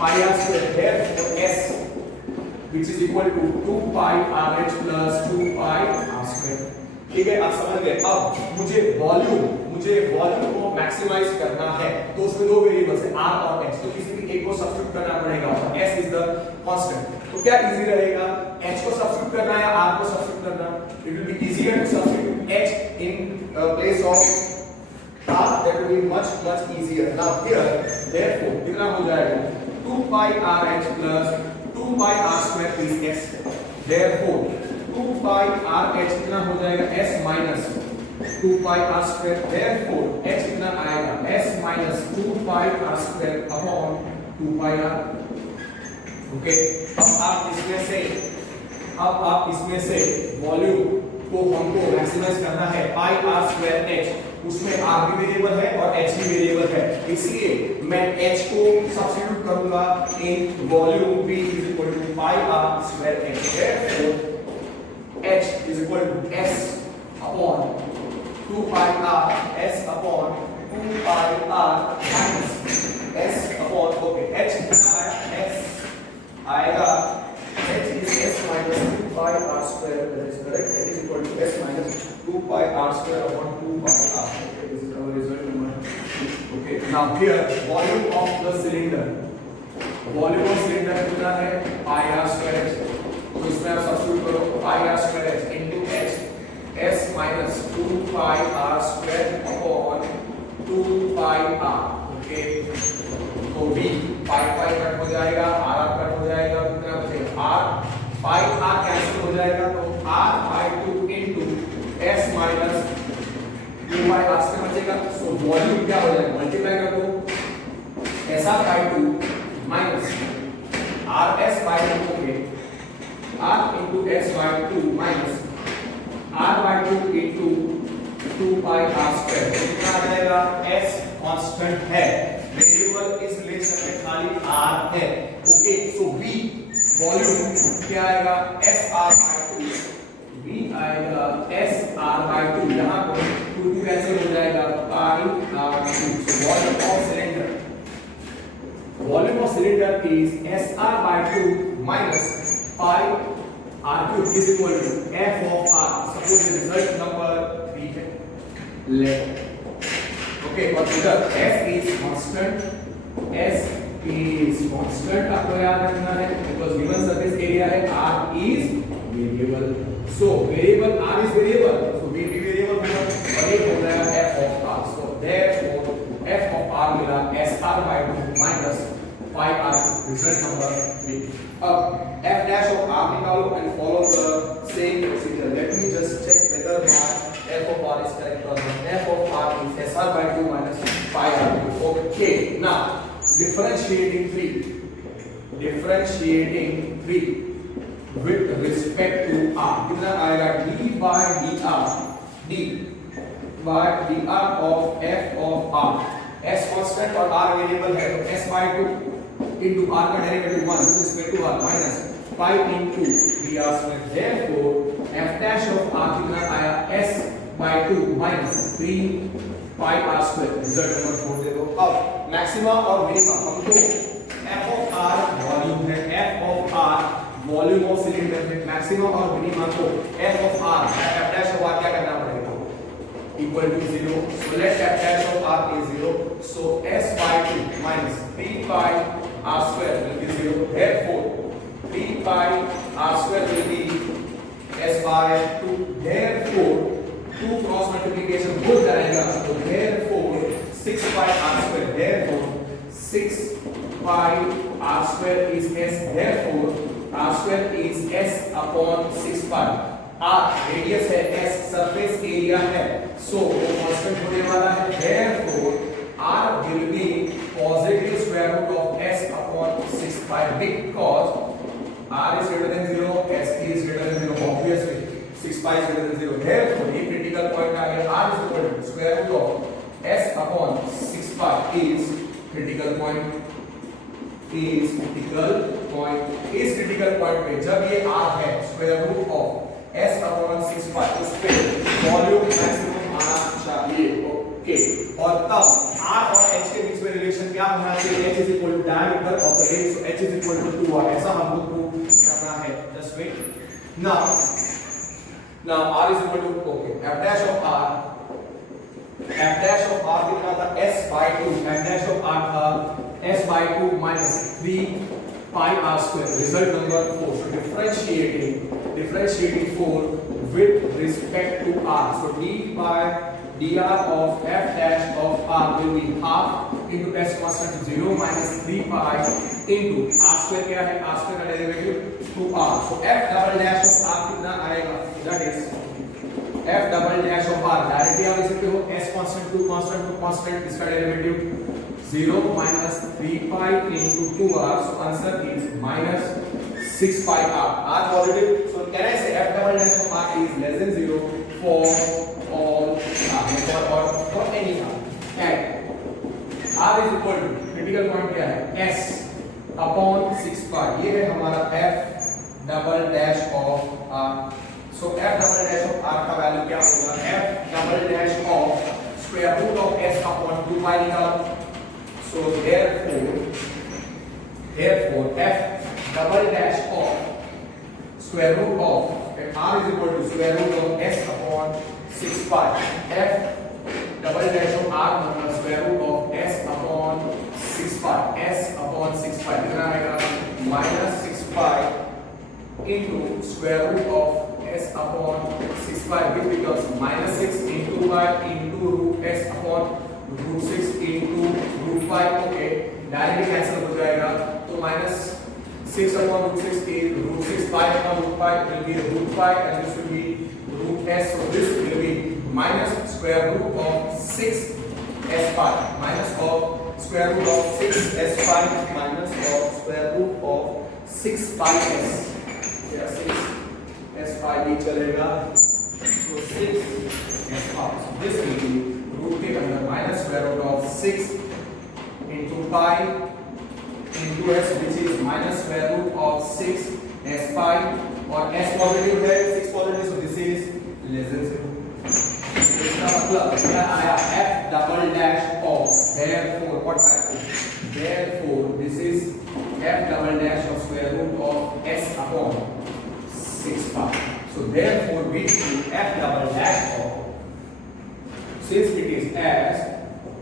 pi r square, therefore S which is equal to 2 pi rh plus 2 pi r square। ठीक है, आप समझ गए। अब मुझे volume को maximise करना है, तो उसमें दो वेरिएबल्स है r और h, तो किसी भी एक को सब्स्टिट्यूट करना पड़ेगा, s इज द कांस्टेंट। तो क्या इजी रहेगा, h को सब्स्टिट्यूट करना है या r को सब्स्टिट्यूट करना? It will be easier to substitute h in place of r, that will be much easier. Now here therefore कितना हो जाएगा, 2 pi rh plus 2 pi r square is s, therefore 2 pi rh कितना हो जाएगा, s minus 2 pi r square, therefore h कितना आएगा, s minus 2 pi r square upon 2 pi r। Okay, अब आप इसमें से वॉल्यूम को हमको मैक्सिमाइज करना है, पाई आर स्क्वायर h, उसमें r भी वेरिएबल है और h भी वेरिएबल है, इसलिए मैं h को सब्स्टिट्यूट करूंगा in volume v is equal to pi r square h, therefore h is equal to s upon 2 pi r, s upon 2 pi r minus s upon, okay, h कितना आया, s आएगा, h is s minus 2 pi r square, that is correct, that is equal to s minus 2 pi r square upon 2 pi r, okay, this is our result number 2। okay, now here volume of the cylinder कितना है, pi r square h, तो इसमें आप substitute करो, pi r square h into h, s minus 2 pi r square upon 2 pi r, okay, तो v pi cut हो जाएगा, r cut हो जाएगा, कितना बचेगा, r pi r कैंसिल हो जाएगा, तो r by 2 into s minus 2 by r से बचेगा। सो वॉल्यूम क्या हो जाएगा, मल्टीप्लाई कर दो, s r by 2 minus r s by 2, okay, r into s by 2 minus r by 2 into 2 pi r square, तो कितना आ जाएगा, s कांस्टेंट है, वेरिएबल इस ले सकते खाली r है, ओके। सो v वॉल्यूम क्या आएगा, s r by 2, v आएगा s r by 2, यहां पर 2 कैंसिल हो जाएगा, pi r 2। So volume of cylinder is s r by 2 minus pi r cube is equal to f of r। Suppose result number 3 है, late, okay, और इधर s is constant, आपको याद रखना है, बिकॉज़ गिवन सरफेस एरिया है, r is variable, so variable r is variable, so v भी variable होगा, और ये हो जाएगा f of r। So therefore f of r मिला sr by 2 minus pi r, result number 3। अब f dash of r निकालो and follow the same procedure। Let me just check whether my f of r is correct or not। f of r is sr by 2 minus pi r। Okay, now differentiating 3 with respect to r, कितना आएगा, d by dr of f of r, s constant और r variable है, तो s by 2 into r का derivative 1 with respect to r minus pi into dr square, therefore f dash of r कितना आया, s by 2 minus 3 pi r square, result number 4 दे दो। अब maxima और minima, हमको f of r volume है, f of r volume of cylinder है, maxima और minima को f of r, f dash of r क्या करना पड़ेगा, equal to 0। so let f dash of r is 0, so s by 2 minus 3 pi r square will be 0, therefore 3 pi r square will be s by 2, therefore 2 cross multiplication हो जाएगा, तो therefore 6 pi r square, therefore 6 pi r square is s, therefore r square is s upon 6 pi। r radius है, s surface area है, सो वो constant होने वाला है, therefore r will be positive square root of s upon 6 pi, because r is greater than 0, s is greater than greater than 0. Therefore ये critical point आ गया r is equal to square root of s upon 6 pi is critical point पे जब ये r है square root of s upon 6 pi उस पे volume maximum आना चाहिए. ओके और तब r और h के बीच में रिलेशन क्या होना चाहिए? h is equal to diameter of the ring, so h is equal to 2r. ऐसा हमको प्रूव करना है. Just wait. Now r is equal to okay f dash of r कितना था s by 2. f dash of r था s by 2 minus 3 pi r square. Result number 4. So differentiating 4 with respect to r. So d by dr of f dash of r will be half into s constant 0 minus 3 pi into r square. क्या है? r square का derivative 2r. So f double dash of r कितना आएगा? That is f double dash of r directly आप लिख सकते हो s constant to constant इसका derivative 0 minus 3 pi into 2r. So answer is minus 6 pi r. R positive. So can I say f double dash of r is less than 0 for all r for any r? And r is equal to critical point क्या है? s upon 6 pi. ये है हमारा f double dash of r. So f double dash of r का value क्या होगा? f double dash of square root of s upon 2 pi निकालो. So therefore f double dash of square root of r is equal to square root of s upon 6 pi. f double dash of r मतलब square root of s upon 6 pi. s upon 6 pi कितना आएगा? minus 6 pi into square root of s upon 6 pi, which becomes minus 6 into pi into root s upon root 6 into root pi. Okay directly cancel हो जाएगा. तो minus 6 upon root 6 is root 6 pi upon root pi will be root pi and this will be root s. So this will be minus square root of 6 s pi minus of square root of 6 s pi minus of square root of 6 pi s. Yeah, 6 s pi भी चलेगा. So 6 s pi. So this will be root के अंदर minus square root of 6 into pi into s, which is minus square root of 6 s pi. और s positive है, 6 positive, so this is less than 0. इसका मतलब क्या आया? f double dash of, therefore what I put? Therefore this is f double dash of square root of s upon 6 pi. So therefore we do f double dash of, since it is as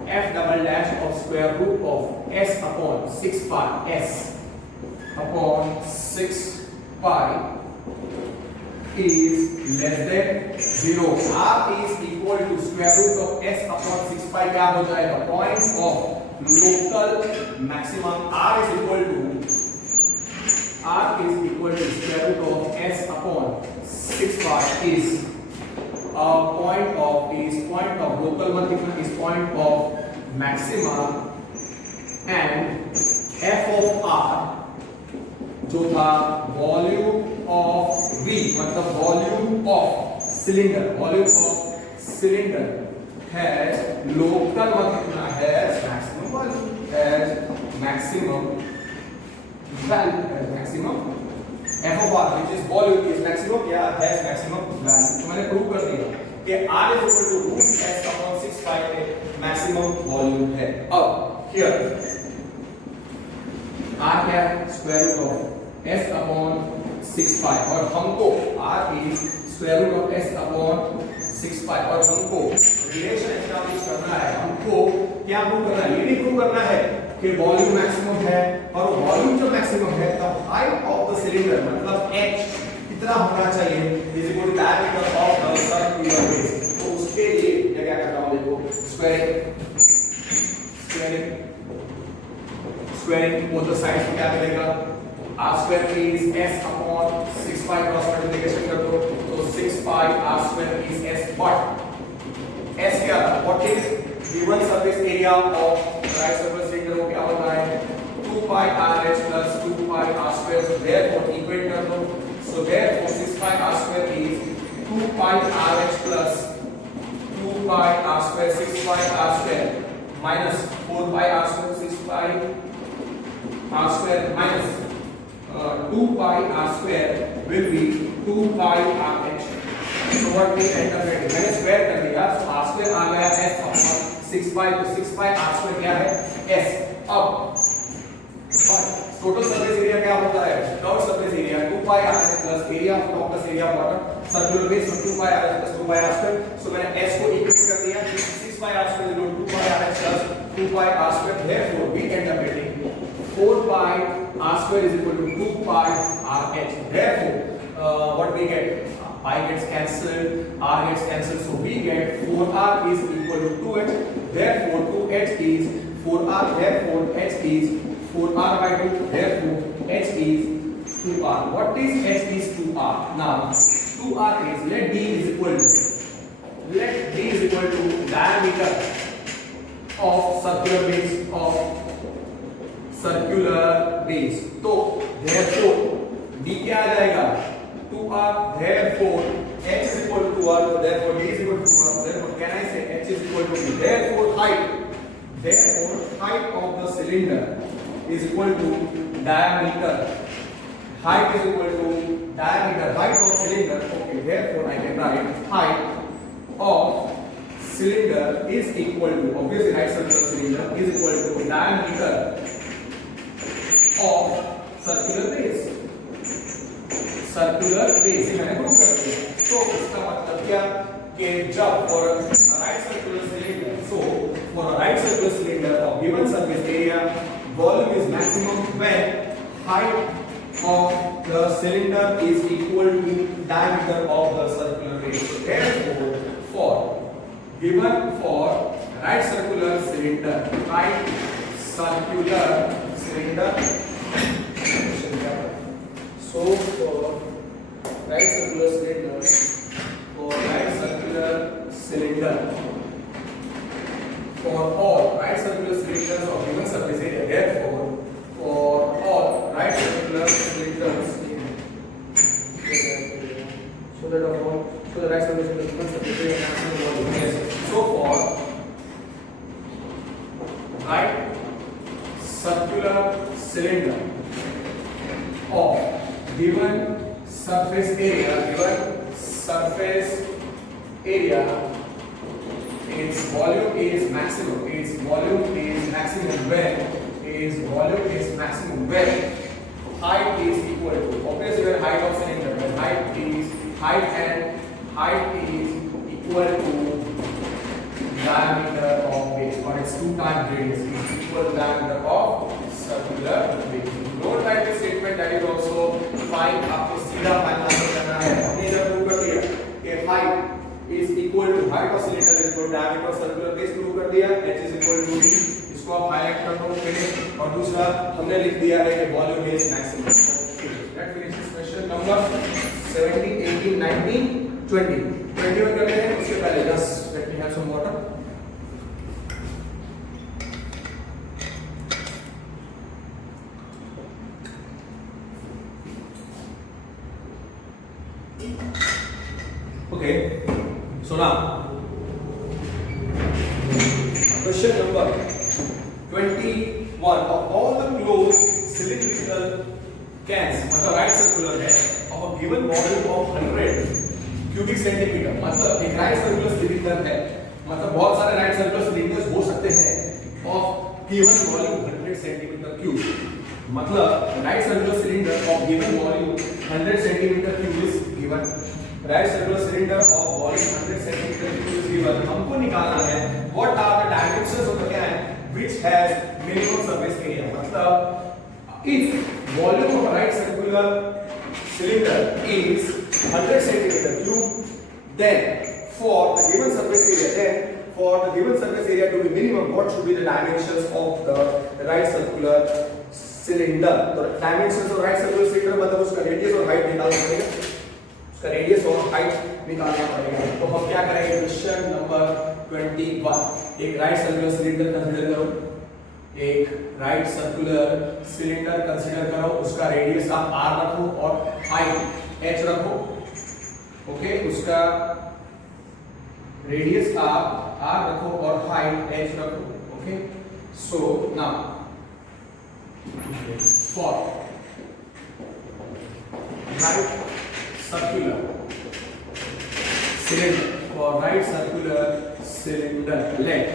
f double dash of square root of s upon 6 pi, s upon 6 pi is less than 0. r is equal to square root of s upon 6 pi. क्या हो जाएगा? Point of local maximum. r is equal to square root of s upon 6 pi is point of local multiple is point of maxima, and f of r जो था volume of v मतलब volume of cylinder has local मतलब कितना has maximum volume has maximum f of r which is volume is maximum या has maximum value. तो मैंने prove कर दिया कि r is equal to root s upon 6 pi के मैक्सिमम वॉल्यूम है. अब here r क्या है? Square root of s upon 6 pi और हमको r is square root of s upon 6 pi और हमको रिलेशन एस्टैब्लिश करना है. हमको क्या प्रूव करना है? ये भी प्रूव करना है कि वॉल्यूम मैक्सिमम है और वॉल्यूम जो मैक्सिमम है तब हाइट ऑफ द सिलेंडर मतलब h कितना होना चाहिए is equal to diameter of the circular base. तो उसके लिए क्या करता हूं? देखो स्क्वायरिंग बोथ द साइड्स क्या करेगा? r square is s upon 6 pi cross multiplication कर दो तो 6 pi r square is s. what s क्या था? what is given surface area of right surface cylinder को क्या होता है? 2 pi rh plus 2 pi r square. So therefore equate कर दो. So therefore 6 pi r square is 2 2 pi RH plus 2 pi R square 6 pi R square minus 4 pi R square 6 pi R square minus 2 pi R square will be 2 pi RH. So what we end up getting, मैंने square कर दिया, so R square आ गया S upon 6 pi, तो 6 pi R square क्या है S. अब total surface area क्या होता है, curve surface area 2 pi RS plus area of top plus area of bottom circular base 2 pi RS plus 2 pi R square. सो मैंने S को equate कर दिया, 6 pi R square is equal to 2 pi RS plus 2 pi R square. Therefore we end up getting 4 pi R square is equal to 2 pi RH. Therefore what we get, pi gets cancelled, R gets cancelled, so we get 4R is equal to 2H. Therefore 2H is 4R. Therefore H is 4R by 2. Therefore H is 2R. What is H is 2R? Now 2R is, let D is equal to diameter of circular base. तो therefore D क्या आ जाएगा 2R. Therefore H is equal to 2R. Therefore D is equal to 2R. Therefore can I say H is equal to D? Therefore height of the cylinder is equal to diameter. Height is equal to diameter. Height of cylinder. Okay. Therefore I can write height of cylinder is equal to, obviously right circular cylinder is equal to diameter of circular base. मैंने prove कर दिया. तो इसका मतलब क्या कि जब for a right circular cylinder, so for a right circular cylinder of given surface area, volume is maximum when height of the cylinder is equal to diameter of the circular base. Therefore for right circular cylinder, right circular cylinder, so for right circular cylinder, for all right circular cylinders of given surface area, therefore for all right circular cylinders, so the right circular cylinder given surface area maximum volume. Yes. So for right circular cylinder of given surface area, its volume is maximum when height is equal to, obviously when height of cylinder, when height is equal to diameter of base, or its 2 times radius is equal to diameter of circular base. Don't write this statement, that is also fine. आपको सीधा find answer करना है. हमने जब prove कर दिया कि height is equal to height of cylinder is equal to diameter of circular base, prove कर दिया. H is equal to D. इसको आप हाईलाइट कर दो फिनिश. और दूसरा हमने लिख दिया है कि volume is maximum. That finishes question number 17, 18, 19, 20. 21 करते हैं. उसके पहले just let me have some water. Okay, so now question number 21. Of all the closed cylindrical cans, मतलब right circular है, of a given volume of 100 cubic centimeter, मतलब एक right circular cylinder है, मतलब बहुत सारे right circular cylinders हो सकते हैं of given volume 100 centimeter cube, मतलब right circular cylinder of given volume 100 centimeter cube is given. Right circular cylinder of volume 100 centimeter cube is given. हमको निकालना है what are the dimensions of the can which has minimum surface area. मतलब if volume of a right circular cylinder is 100 centimeter cube, then for the given surface area to be minimum, what should be the dimensions of the right circular cylinder? तो dimensions of right circular cylinder मतलब उसका radius और height निकालना पड़ेगा. उसका radius और height निकालना पड़ेगा. तो हम क्या करेंगे, क्वेश्चन नंबर 21. एक राइट सर्कुलर सिलेंडर कंसीडर करो, उसका रेडियस आप r रखो और हाइट h रखो. ओके, उसका रेडियस आप r रखो और हाइट h रखो. Okay, so now for right circular cylinder, for right circular cylinder, let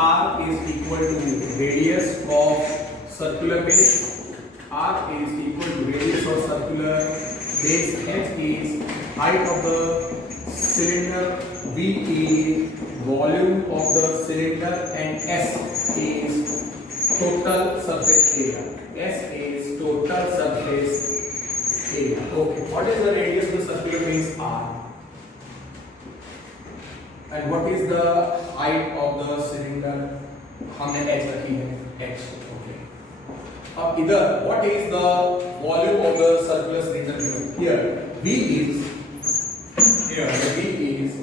r is equal to radius of circular base, r is equal to radius of circular base, h is height of the cylinder, v is volume of the cylinder, and s is total surface area. S is total surface area. Okay, what is the radius of the circular base? R. And what is the height of the cylinder? हमने h रखी है, h. Okay. अब इधर what is the volume of the circular cylinder? Here V is V is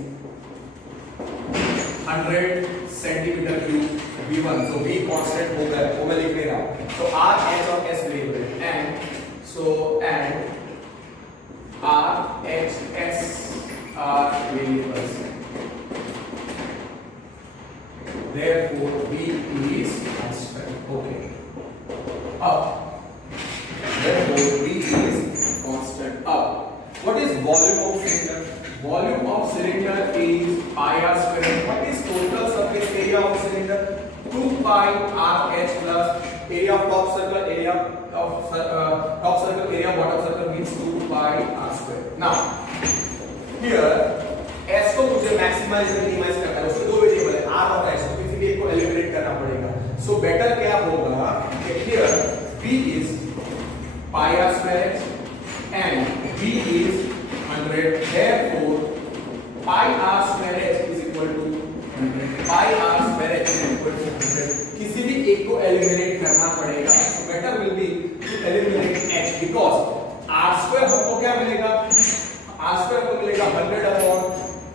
100 centimeter cube V1. So V constant हो गया, वो मैं लिख ले रहा हूँ. So R, H और S variable and R, H, S are variables. Therefore, V is constant. Okay. Up. Therefore, V is constant. Up. What is volume of cylinder? Volume of cylinder is pi r square. What is total surface area of cylinder? 2 pi r h plus area of top circle, area of top circle, area of bottom circle means 2 pi r square. Now, here s को मुझे maximise और minimise करना है. उसके दो variable है r और s. तो किसी एक को एलिमिनेट करना पड़ेगा. सो बेटर क्या होगा कि here v is pi r square h and v is 100. Therefore, pi r square h is equal to 100. Pi r square h is equal to 100. किसी भी एक को एलिमिनेट करना पड़ेगा. So better will be to eliminate h because r square हमको क्या मिलेगा? r square को मिलेगा 100 upon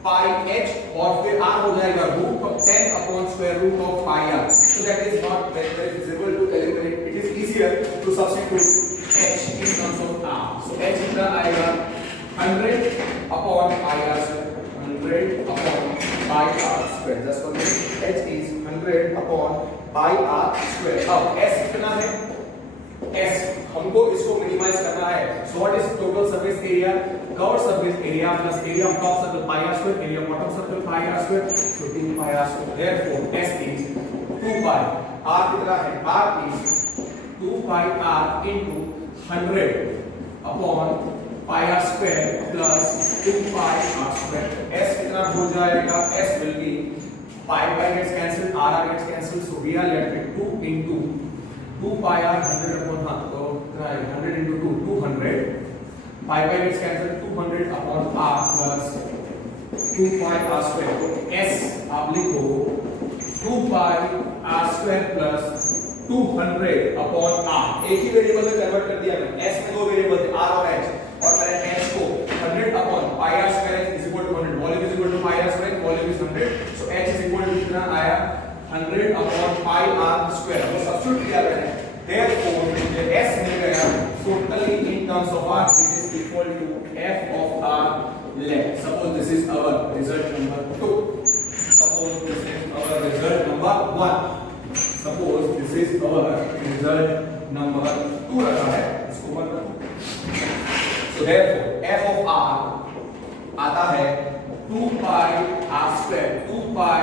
pi h और फिर r हो जाएगा root of 10 upon square root of pi r. So that is not very feasible to eliminate. It is easier to substitute h in terms of r. So h कितना आएगा? 100 upon pi r square. 100 upon pi r square. Just for me, h is 100 upon pi r square. अब s कितना है? S हमको इसको minimise करना है. So what is total surface area? Covered surface area plus area of top circle pi r square, area of bottom circle pi r square. So 2 pi r square. Therefore, S is 2 pi. R कितना है? R is 2 pi r into 100 upon pi r square plus 2 pi r square. S कितना हो जाएगा? S will be pi gets cancelled, r gets cancelled. So we are left with 2 into 2 pi r 100 upon हाँ तो 100 into 2 200. pi gets cancelled, 200 upon r plus 2 pi r square. तो s आप लिखो 2 pi r square plus 200 upon r. एक ही variable में convert कर दिया मैंने. s में दो वेरिएबल थे r और h और मैंने h को 100 upon pi r square is equal to 100. Volume is equal to pi r square. Volume is 100. So h is equal to कितना आया? 100 upon pi r square. वो सब्स्टिट्यूट किया मैंने. Therefore, मुझे s मिल गया totally in terms of r which is equal to f of r length. Suppose this is our result number 2. Suppose this is our result number 1. Suppose this is our result number 2 रखा है. इसको मत करो. So therefore, f of r आता है 2 pi r square. 2 pi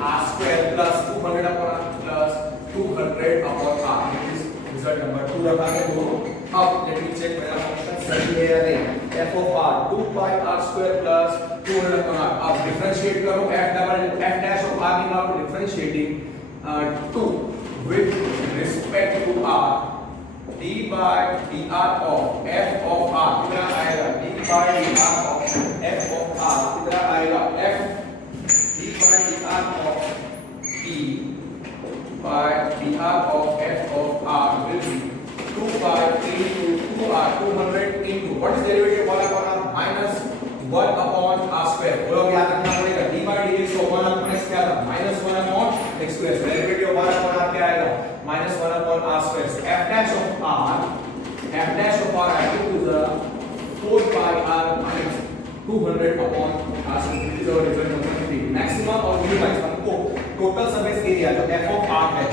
r square plus 200 upon plus 200 upon r. This is result number 2 रखा है दोनों. अब let me check मेरा फंक्शन सही है या नहीं. f of r 2 pi r square plus 200 upon r. अब डिफरेंशिएट करो. f dash of r निकालो. Differentiating 2 with respect to r. d by dr of f of r कितना आएगा? d by dr of f of r कितना आएगा? f d by dr of d by dr of f of r will be 2 pi into 2r. 200 into what is derivative of 1 upon r? minus 1 upon r square. वो लोग याद रखना पड़ेगा. d by dx को 1 upon x क्या था? minus 1 upon x square. So derivative of 1 upon r क्या आएगा? minus 1 upon r square. So f dash of r I took to the 4 pi r minus 200 upon r square. This is our result number 3. Maximum और minimum हमको total surface area जो f of r है,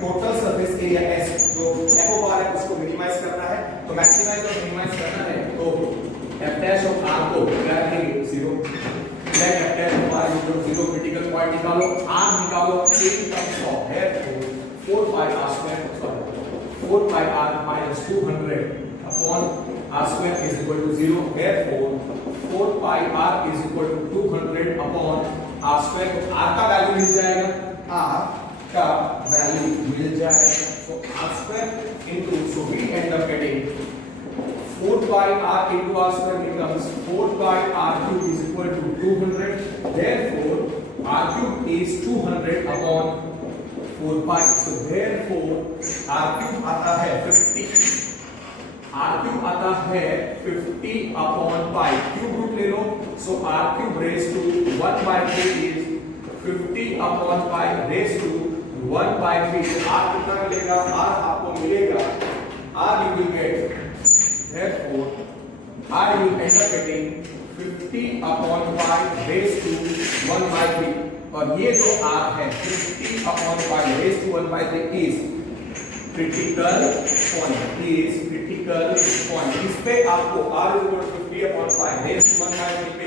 total surface area s जो f of r है उसको minimise करना है. तो मैक्सिमाइज और मिनिमाइज करना है तो f dash of r को क्या रखेंगे 0. let f dash of r equal to 0. Critical point निकालो, r निकालो in terms of therefore 4 pi r square, sorry 4 pi r minus 200 upon r square is equal to 0. Therefore 4 pi r is equal to 200 upon r square. तो r का value मिल जाएगा, r का value मिल जाएगा. So r square into, so we end up getting 4 pi r into r square becomes 4 pi r cube is equal to 200. Therefore r cube is 200 upon 4 pi. So therefore r cube आता है 50. r cube आता है 50 upon pi. Cube root ले लो. So r cube raised to 1 by 3 is 50 upon pi raised to 1 by 3. So r कितना मिलेगा? r आपको मिलेगा, r you will get, therefore r you will end up getting 50 upon pi raised to 1 by 3. और ये जो r है 50 upon pi raised to 1 by 3 is critical point. इस पे आपको r is equal to 50 upon pi raised to 1 by 3 पे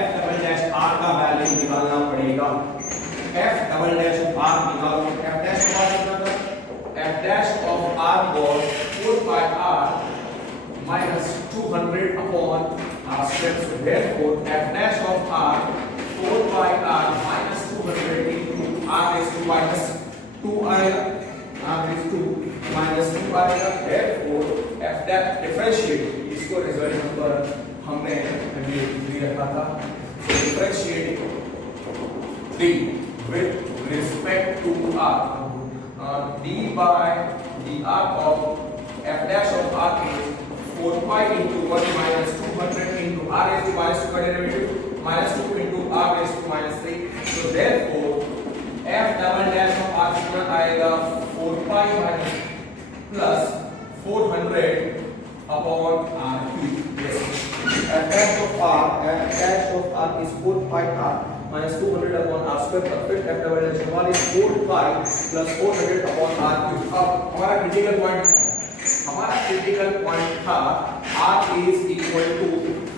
f double dash r का value निकालना पड़ेगा. f double dash of r निकालो. f dash of r कितना था? f dash of r was 4 pi r minus 200 upon r square. So therefore f dash of r 4 pi r minus 200 into r raised to minus 2 आएगा, r raised to minus 2 आएगा. Therefore f dash differentiate, इसको result number हमने अभी रखा था. So differentiate 3 with respect to r. d by dr of f dash of r is 4 pi into 1 minus 200 into r raised to minus 2 का derivative minus 2 into r raised to minus 3. So therefore f double dash of r कितना आएगा 4 pi minus plus 400 upon r cube. Yes. f dash of r is 4 pi r minus 200 upon r square. Perfect. f double dash of r is 4 pi plus 400 upon r cube. अब हमारा critical point था r is equal to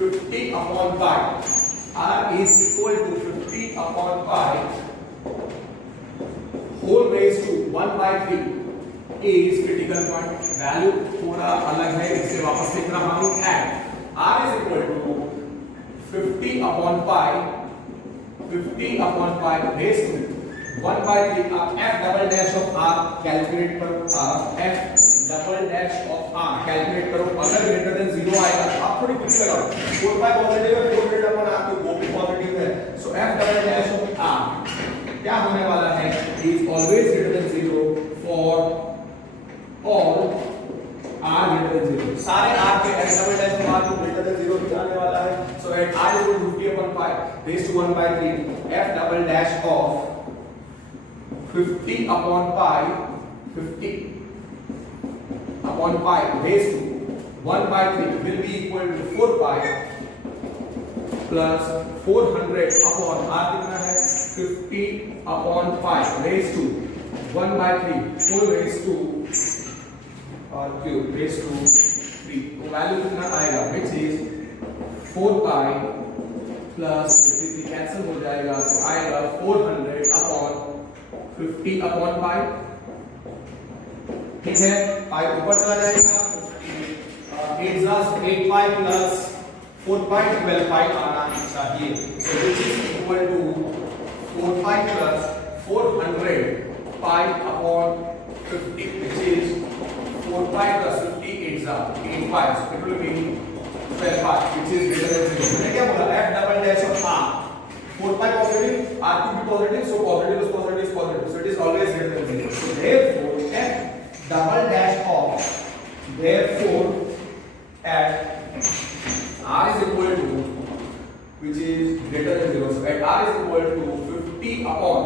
50 upon pi. r is equal to 50 upon pi whole raised to 1 by 3 is critical point. Value थोड़ा अलग है, इसे वापस लिख रहा हूं. And r is equal to 50 upon pi raised to 1 by 3. आप f double dash of r calculate करो. f double dash of r calculate करो. अगर ग्रेटर देन 0 आएगा आप थोड़ी कुछ लगाओ. 4 pi पॉजिटिव है, 400 upon r तो वो भी पॉजिटिव है. सो f double dash of r क्या होने वाला है? is always greater than 0 for all r greater than 0. सारे r के f double dash of r को greater than 0 भी आने वाला है. So at r is equal to 50 upon pi raised to 1 by 3, f double dash of 50 upon pi raised to 1 by 3 will be equal to 4 pi plus 400 upon r कितना है 50 upon pi raised to 1 by 3 whole raised to r cube raised to 3. तो value कितना आएगा which is 4 pi plus 53 cancel हो जाएगा तो आएगा 400 upon 50 upon pi. ठीक है, pi ऊपर चला जाएगा. 8 pi plus 4 pi 12 pi आना चाहिए. So which is equal to 4 pi plus 400 pi upon 50 which is 4 pi plus 50 8 pi. So it will be 12 pi which is greater than 0. मैंने क्या बोला? f double dash of r 4 pi positive, r cube be positive, so positive is positive, so it is always greater than 0. So therefore f double dash of at r is equal to, which is greater than 0. So at r is equal to 50 upon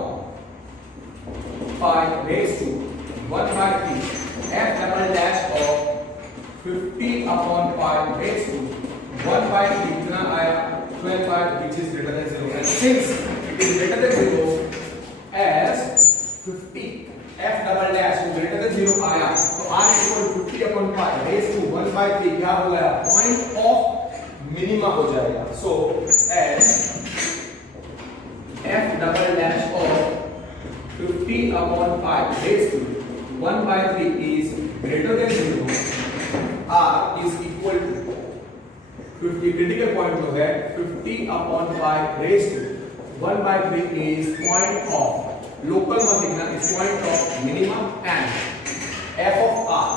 pi raised to 1 by 3, f double dash of 50 upon pi raised to 1 by 3 कितना आया square part which is greater than 0, and since it is greater than 0 as 50 f double dash को greater than 0 आया तो r equal 50 upon pi raised to 1/3 क्या हो गया, point of minima हो जाएगा. सो as f double dash of 50 upon pi raised to 1/3 is greater than 0, r is equal to 50. Critical point जो है 50 upon pi raised to 1/3 is point of local मत लिखना, is point of minimum and f of r.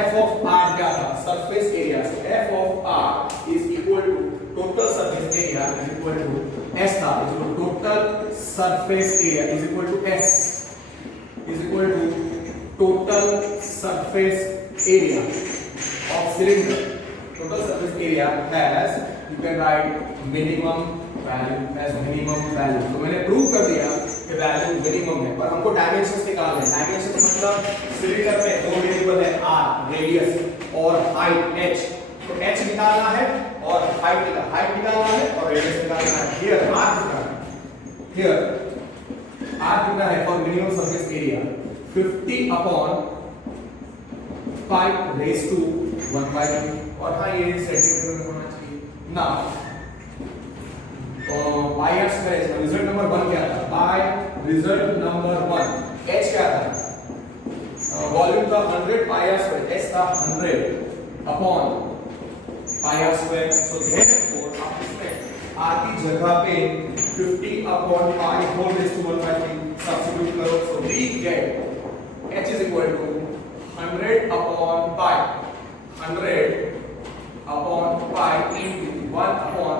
f of r क्या था, surface area. so f of r is equal to total surface area is equal to s था, is equal to total surface area is equal to s is equal to total surface area of cylinder. Total surface area has, you can write minimum value as minimum value. तो मैंने prove कर दिया कि value minimum है, पर हमको dimensions निकालने हैं. डायमेंशंस मतलब सिलेंडर में दो वेरिएबल है, r रेडियस और हाइट h. तो h निकालना है और हाइट निकालना है और रेडियस निकालना है. हियर r कितना है, हियर r कितना है for minimum surface area 50 upon pi raised to 1/3. और हाँ ये सेंटीमीटर में होना चाहिए ना. पाई आर स्क्वायर रिजल्ट नंबर 1 क्या था, पाई रिजल्ट नंबर 1 h क्या था, वॉल्यूम था 100 पाई आर स्क्वायर, h था 100 upon pi r square. So therefore आप इसमें r की जगह पे 50 upon pi whole raise to 1/3 substitute करो. So we get h is equal to 100 upon pi 100 upon pi into 1 upon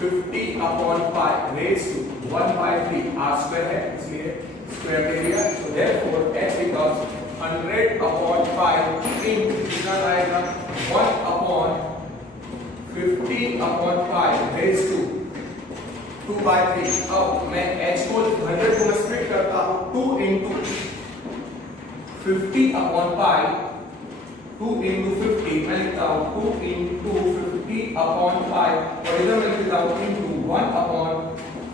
50 upon pi raised to 1/3 r square है, इसलिए square ले लिया. so therefore h becomes 100 upon pi into कितना आएगा 1 upon 50 upon pi raised to 2/3. अब मैं h को 100 को स्प्लिट करता हूँ 2 into 50 upon pi 2 into 50 मैं लिखता हूँ 2 into 50 upon pi और इधर मैं लिखता हूँ into 1 upon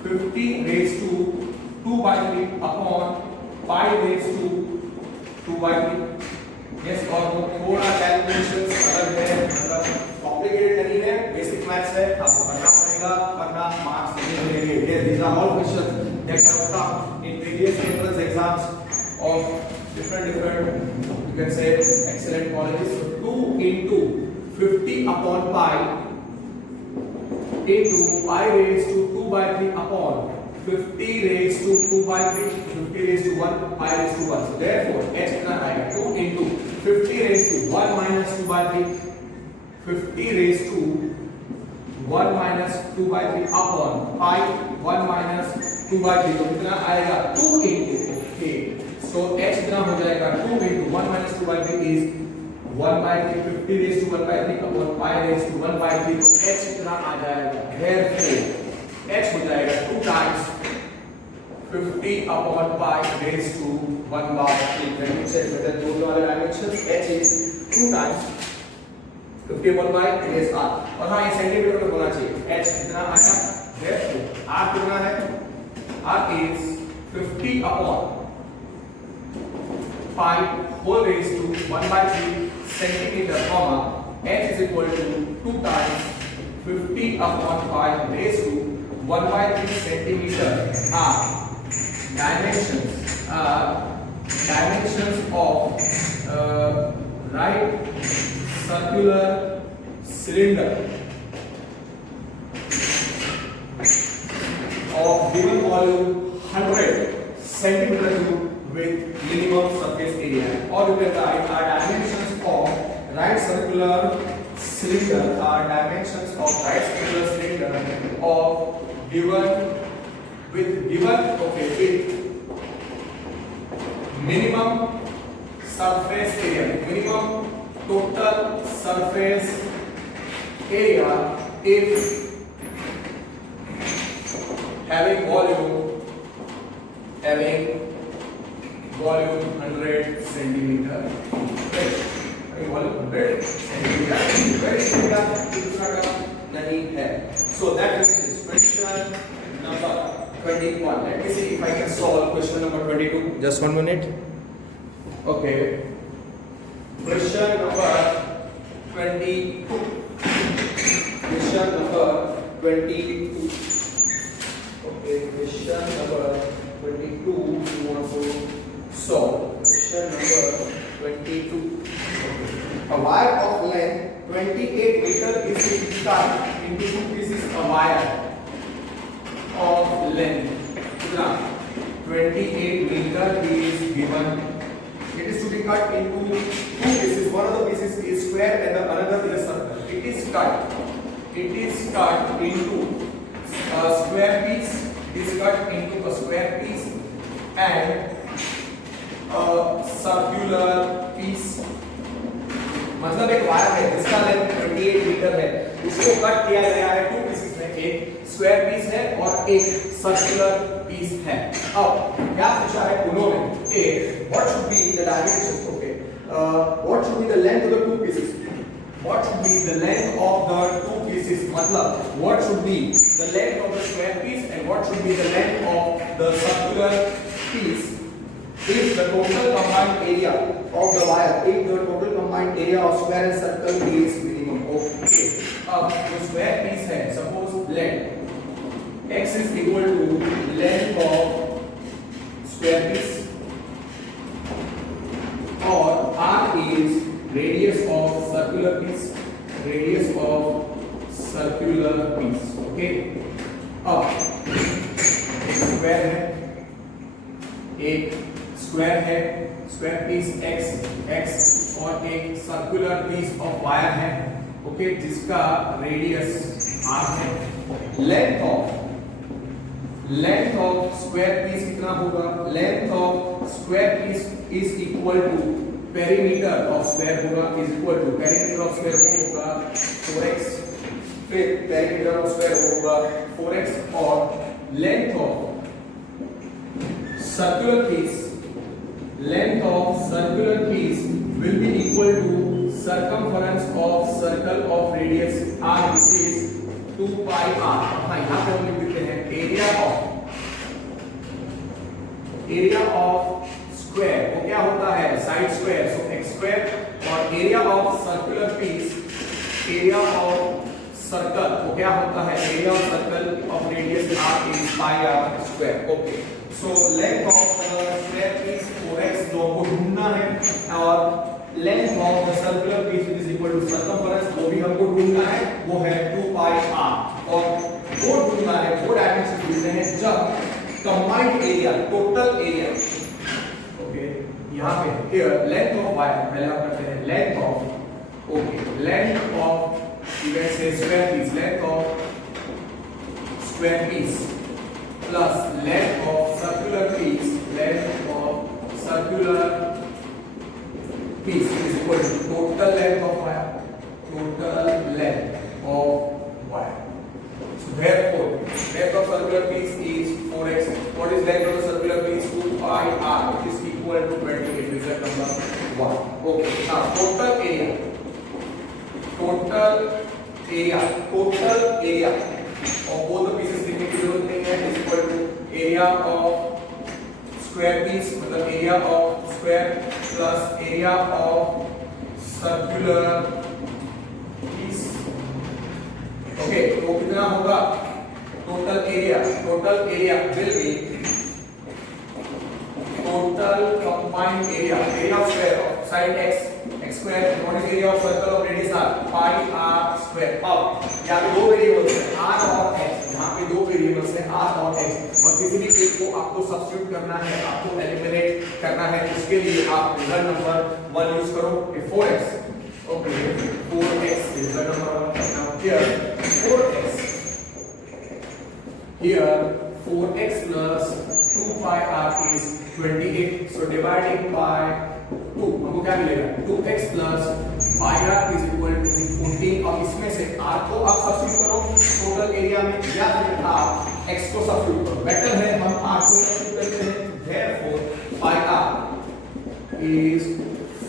50 raised to 2/3 upon pi raised to 2/3. yes, और वो थोड़ा कैलकुलेशंस अलग है, मतलब कॉम्प्लिकेटेड नहीं है, बेसिक मैथ्स है, आपको करना पड़ेगा वरना मार्क्स नहीं मिलेंगे. yes, these are all questions that have come in previous entrance exams of different you can say excellent colleges. so 2 into 50 upon pi into pi raised to 2/3 upon 50 raised to 2/3 50 raised to 1 pi raised to 1. so therefore h कितना आएगा 2 into 50 raised to 1 minus 2/3 50 raised to 1 minus 2/3 upon pi 1 minus 2/3 तो कितना आएगा 2 into okay. so h कितना हो जाएगा 2 into 1 minus 2/3 is 1/3 50 raised to 1/3 upon pi raised to 1/3 तो h कितना आ जाएगा, therefore h हो जाएगा 2 times 50 upon pi raised to 1/3. when we check whether those वाले dimensions h is 2 times 50 upon pi raised r. और हाँ ये सेंटीमीटर में होना चाहिए. h कितना आया, therefore r कितना है, r is 50 upon pi whole raised to 1/3 centimeter, comma h is equal to 2 times 50 upon pi raised to 1/3 centimeter. Dimensions of right circular cylinder of given volume 100 centimeter cube with minimum surface area. Or you can write our dimensions of right circular cylinder are dimensions of right circular cylinder of given with minimum surface area, minimum total surface area if having volume 100 centimeter. Having volume 100 centimeter. दूसरा का नहीं है. So that finishes question number 21. Let me see if I can solve question number 22. Just 1 minute. Okay. Question number 22. Question number 22. Okay, question number 22. You want to solve question number 22. A wire of length 28 meter is cut into two pieces. A wire of length 28 meter is given. It is to be cut into two pieces. One of the pieces is square and the another is a circle. It is cut into a square piece. It is cut into a square piece and a circular piece. मतलब एक wire है जिसका length 28 metre है, उसको cut किया गया है two pieces में, एक स्क्वायर पीस है और एक सर्कुलर पीस है। अब क्या पूछा है उन्होंने कि what should be the dimensions, okay, what should be the length of the two pieces, what should be the length of the two pieces, मतलब what should be the length of the square piece and what should be the length of the circular piece if the total combined area of the wire, if the total combined area of square and circle is minimum. Okay. अब जो square piece है, suppose length x is equal to length of square piece और r is radius of circular piece, radius of circular piece. Okay. अब square है, एक square है, square piece x और एक सर्कुलर पीस ऑफ वायर है, okay, जिसका radius r है। लेंथ ऑफ स्क्वायर पीस कितना होगा? Length of square piece is equal to perimeter of square होगा, is equal to perimeter of square होगा 4x, फिर पेरीमीटर ऑफ स्क्वायर होगा 4x और length of circular piece, length of circular piece will be equal to circumference of circle of radius r, which is 2 pi r. हाँ, यहाँ पे हम लिख देते हैं area of square वो क्या होता है? Side square, so x square, और area of circular piece, area of circle वो क्या होता है? area of circle of radius r is pi r square. Okay. So length of the square piece 4x दो को ढूंढना है और length of the circular piece is equal to circumference वो भी हमको ढूंढना है, वो है 2 pi r और वो ढूंढना है, वो डायमेंशन ढूंढते हैं जब combined area, total area, okay, यहाँ पे here length of wire पहले हम करते हैं length of, okay, length of you can say square piece, length of square piece plus length of circular piece, length of circular piece is equal to total length of wire, total length of wire. So therefore, length of circular piece is 4x. What is length of the circular piece? 2 pi r, which is equal to 28. Result number 1. Okay. Now total area of both the pieces लिखने की जरूरत नहीं है, is equal to area of square piece, मतलब area of square plus area of circular piece. Okay, तो कितना होगा? Total area will be total combined area of square of side x square, what is area of circle of radius r? Pi r square. अब यहाँ पे दो variables हैं r और x, यहाँ पे दो वेरिएबल्स हैं r और x और किसी भी एक को आपको सब्स्टिट्यूट करना है, आपको एलिमिनेट करना है, उसके लिए आप रिजल्ट नंबर 1 यूज करो, 4x, okay, 4x result number 1. Now here 4x plus 2 pi r is 28, so dividing by 2 हमको क्या मिलेगा? 2x plus pi r is equal to 14. अब इसमें से r को आप सब्स्टिट्यूट करो टोटल एरिया में या फिर आप x को सब्स्टिट्यूट करो, बेटर है हम r को सब्स्टिट्यूट करते हैं. Therefore pi r is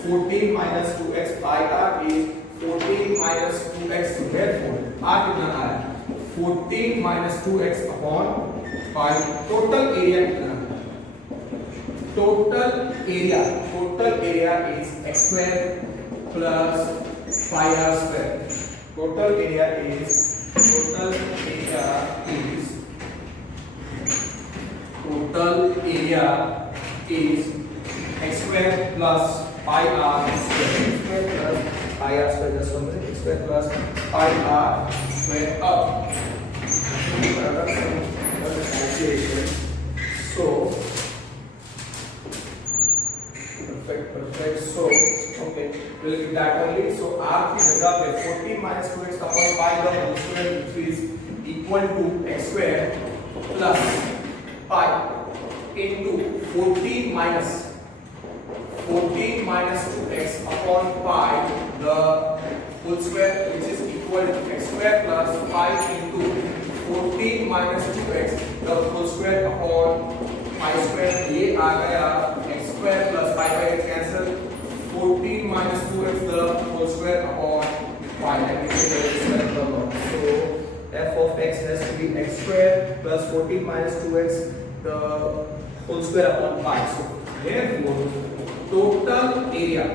14 minus 2x, pi r is 14 minus 2x, therefore r कितना आ रहा है? 14 minus 2x upon 5. Total area कितना है? Total area is x square plus 5r square. Total area is x square plus 5r square. Just one minute. X square plus 5r square up. So perfect. So okay, we'll give that only. So r की जगह पे 14 minus 2x upon 5 the whole square, which is equal to x square plus 5 into 14 minus 2x upon 5 the whole square, which is equal to x square plus 5 into 14 minus 2x the whole square upon 5 square. ये आ गया x square plus 5 by x cancel, 14 minus 2x the whole square upon 5. And we say the square problem. So f of x has to be x square plus 14 minus 2x the whole square upon 5. So therefore total area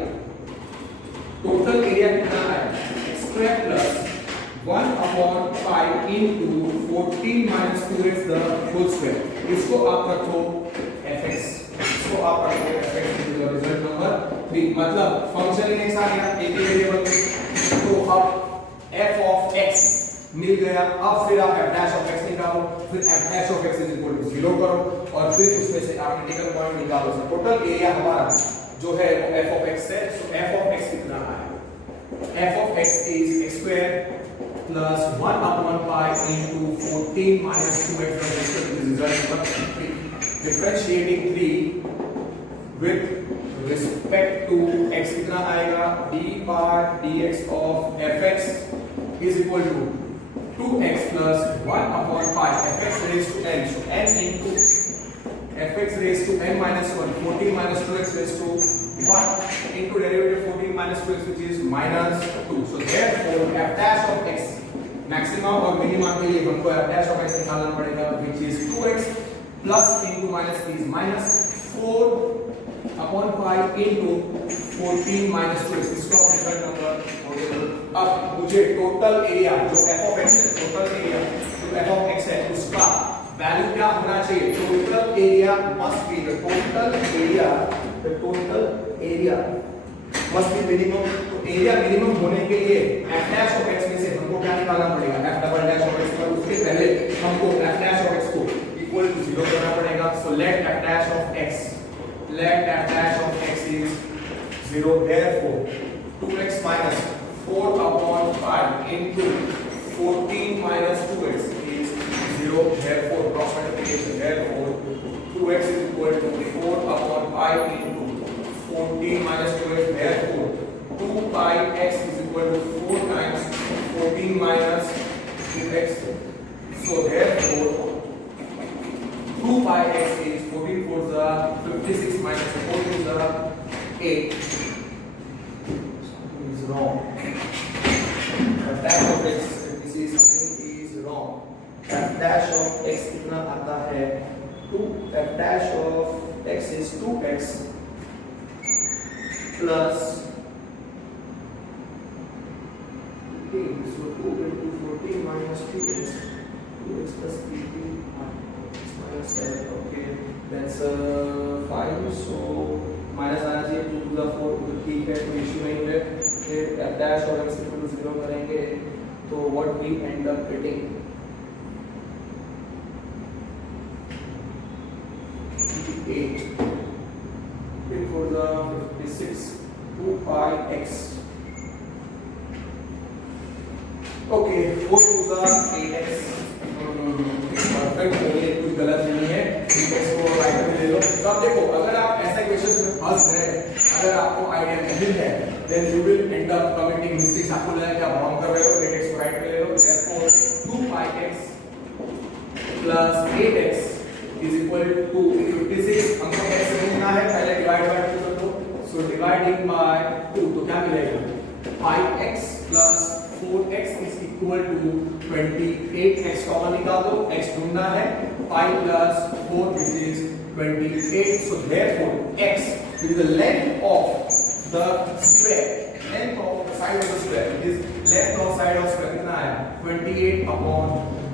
कितना है? x square plus 1 upon 5 into 14 minus 2x the whole square. इसको आप रखो fx. Result number 3. मतलब function in x आ गया एक ही variable में, तो अब f of x मिल गया. अब फिर आप f dash of x निकालो, फिर f dash of x is equal to 0 करो और फिर उसमें से आप इंटीग्रल पॉइंट निकालो. सो टोटल एरिया हमारा जो है वो f of x है. सो f of x कितना आया? f of x is x square plus 1 upon 5 into 14 minus 2x. This is result number 3. Differentiating 3 with respect to x कितना आएगा? d by dx of fx is equal to 2x plus 1 upon 5 fx raised to n. So n into fx raised to n minus 1, 14 minus 2x raised to 1 into derivative 14 minus 2x, which is minus 2. So therefore f dash of x maximum और minimum के लिए हमको f dash of x निकालना पड़ेगा, which is 2x plus into minus is minus 4 upon 5 into 14 minus 2x. इसका result number. अब मुझे total area जो f of x है, टोटल एरिया जो f of x है उसका वैल्यू क्या होना चाहिए? Total area must be the total area must be minimum. तो एरिया मिनिमम होने के लिए f dash of x में से हमको क्या निकालना पड़ेगा? f double dash of x. पर उसके पहले हमको f dash of x को इक्वल टू 0 करना पड़ेगा. So let f dash of x is 0. Therefore 2x minus 4 upon 5 into 14 minus 2x is 0. Therefore cross multiplication. Therefore 2x is equal to 4 upon 5 into 14 minus 2x. Therefore 2 pi x is equal to 4 times 14 minus 2x. So therefore 2 pi x is 14 4 is 56 minus 4 is 8. Something is wrong. F dash of x, this is something is wrong. F dash of x कितना आता है? 2. F dash of x is 2x plus 18. So 2 into 14 minus 2x. 2x plus 18 minus 7. Okay, that's 5. So minus आना चाहिए 2 to the 4. तो ठीक है, कोई issue नहीं है. फिर f dash और x equal to 0 करेंगे तो what we end up getting? 8. 3 for the 56. 2 pi x. Okay, 4 to the 8x. Perfect हो गया, कुछ गलत नहीं है. x को राइट में ले लो. तो अब देखो, अगर आप ऐसा क्वेश्चन में फंस गए, अगर आपको आइडिया नहीं है, then you will end up committing mistakes. आपको लगा कि आप रॉन्ग कर रहे हो, लेट x को राइट में ले लो. Therefore 2 pi x plus 8x is equal to 56. हमको x ढूंढना है, पहले डिवाइड बाय 2 कर दो. So dividing by 2 तो क्या मिलेगा? 5x plus 4x is equal to 28x common निकाल दो, x ढूंढना है, pi plus 4 which is 28. So therefore x is the length of the square, length of the side of the square, it is length of side of square कितना है 28 upon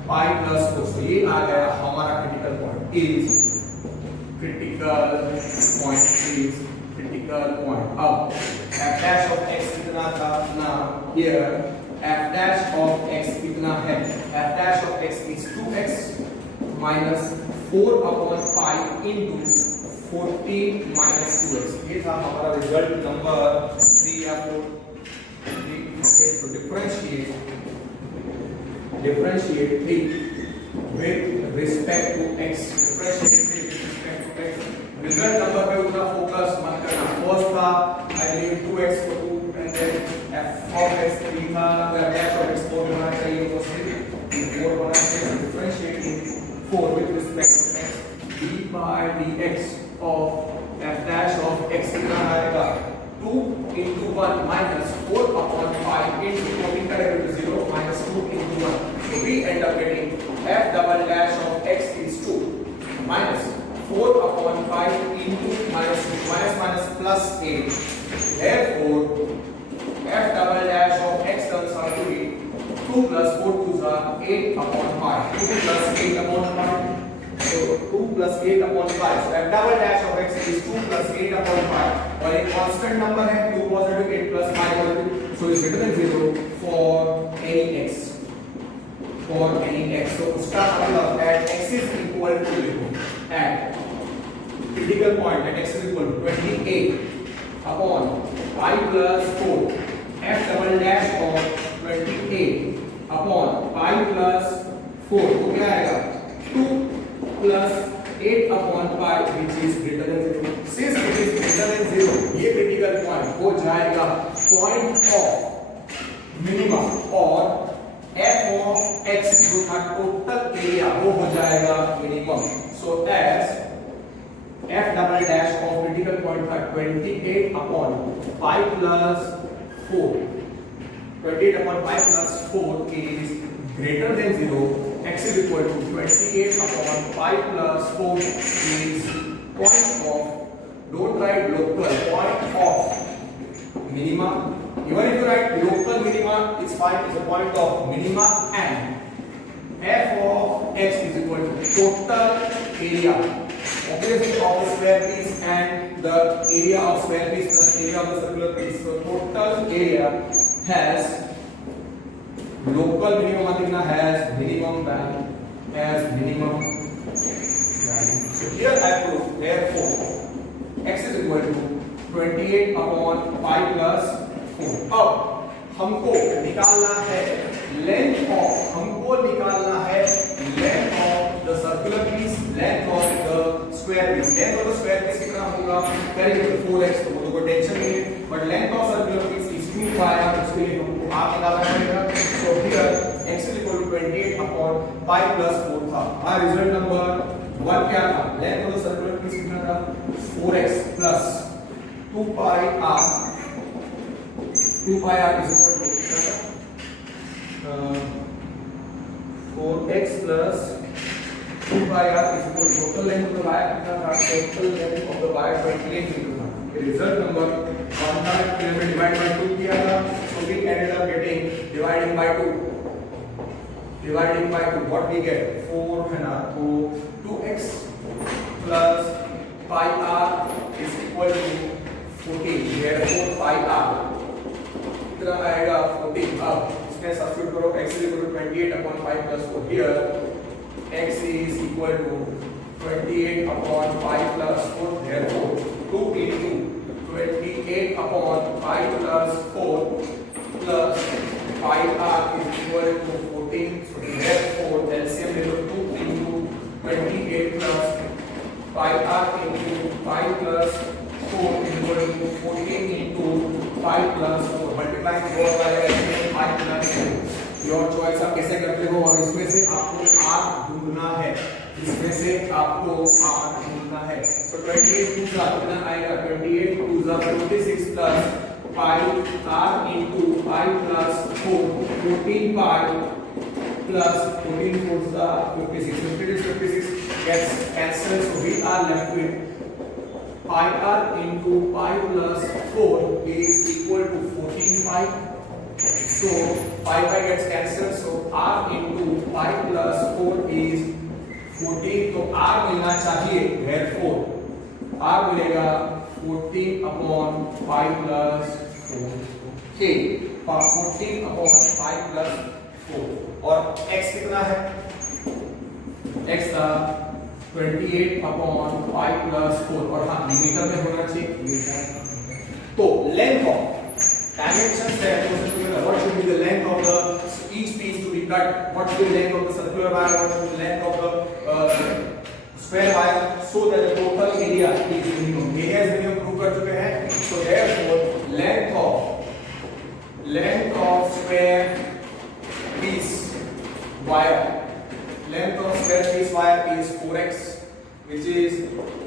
pi plus 4. So ये आ गया हमारा critical point is critical point. अब f dash of x कितना था ना, here f dash of x कितना है, f dash of x is 2x minus 4 upon 5 into 14 minus 2x. ये था हमारा रिजल्ट नंबर 3 या 4. Okay, so differentiate 3 with respect to x. Differentiate 3 with respect to x. Result number पे उतना focus मत करना. फर्स्ट था I believe 2x को 2 and then f of x 3 था, अगर f of x 4 होना चाहिए तो 4 होना चाहिए. Differentiating 4 with respect to x, d by dx of f dash of x कितना आएगा 2 into 1 minus 4 upon 5 into 14 का derivative 0 minus 2 into 1. So we end up getting f double dash of x is 2 minus 4 upon 5 into minus 2 minus plus 8. Therefore f double dash of x turns out to be 2 plus 4 2s are 8 upon 5. 2 plus 8 upon 5. So 2 plus 8 upon 5. So f double dash of x is 2 plus 8 upon 5. और एक constant number है 2 positive 8 plus 5 positive. So it's greater than 0 for any x. For any x. So उसका मतलब at x is equal to at critical point at x is equal to 28 upon 5 plus 4. F double dash of 28 upon 5 plus 4 तो क्या आएगा 2 plus 8 upon 5 which is greater than 0. Since it is greater than 0, ये critical point हो जाएगा point of minimum और f of x जो था total area वो हो जाएगा minimum. So as f double dash of critical point था 28 upon 5 plus 4. 28 upon 5 plus 4 is greater than 0. X is equal to 28 upon 5 plus 4 is point of, don't write local, point of minima. Even if you write local minima, it's fine, it's a point of minima, and f of x is equal to total area, obviously of the square piece and the area of square piece plus area of the circular piece. So total area has local minimum कितना has minimum value, has minimum value. So here I prove therefore x is equal to 28 upon 5 plus 4. अब हमको निकालना है length of the circular piece, length of the square piece. Length of the square piece कितना होगा करेंगे 4x, तो कोई tension नहीं है, but length of circular piece is 2 pi r. इसके लिए हमको r निकालना पड़ेगा. So here x is equal to 28 upon 5 plus 4 था. हमारा रिजल्ट नंबर 1 क्या था, length of the circular piece कितना था 4x plus 2 pi r. 2 pi r is equal to 4x plus 2 pi r is equal to total length of the wire कितना था, total length of the wire 28 metre था. ये result number 1 था, फिर हमने divide by 2 किया था. So we ended up getting dividing by 2. Dividing by 2, what we get 4 है ना, तो 2x plus pi r is equal to 14. Therefore pi r कितना आएगा 14. अब इसमें सब्स्टिट्यूट करो, x is equal to 28 upon 5 plus 4. Here x is equal to 28 upon 5 plus 4. Therefore 2 into 28 upon 5 plus 4 plus pi r is equal to 14. So therefore LCM ले लो 2 into 28 plus pi r into 5 plus 4 is equal to 14 into 5 plus 4. Multiply बोल वाले 5 plus 4. Your choice आप कैसे करते हो, और इसमें से आपको r ढूंढना है. इसमें से आपको r ढूंढना है. So 28 2 कितना आएगा, 28 2 46 plus pi r into pi plus 4, 14 pi plus 14 4s are 56. 56 gets cancelled, so we are left with pi r into pi plus 4 is equal to 14 pi. So pi gets cancelled, so r into pi plus 4 is 14. तो r मिलना चाहिए, therefore r मिलेगा 14 upon pi plus 4. Okay, 14 upon pi plus 4. और x कितना है? x था 28 upon pi plus 4 और हाँ मीटर में होना चाहिए मीटर. तो length of dimensions है, what should be the length of the each piece to be cut? What should be the length of the circular wire? What should be the length of the square wire? So that the total area is minimum. Area is minimum prove कर चुके हैं. So therefore length of square piece wire, length of square piece wire is 4x, which is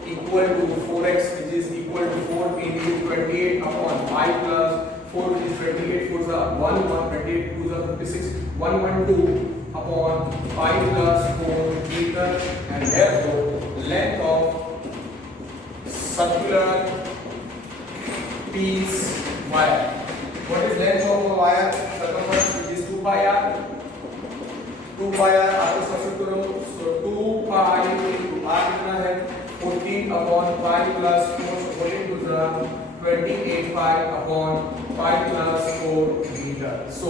equal to 4x, which is equal to 4 into 28 upon pi plus 4, which is 28 4s are 1, 28 2s are 56, 112 upon pi plus 4 meter, and therefore length of circular piece wire. What is length of a wire? Circumference, which is 2 pi r. 2 pi r आपको substitute करो, so 2 pi into r कितना है 14 upon pi plus 4, so 14 to the 28 pi upon pi plus 4 meter. So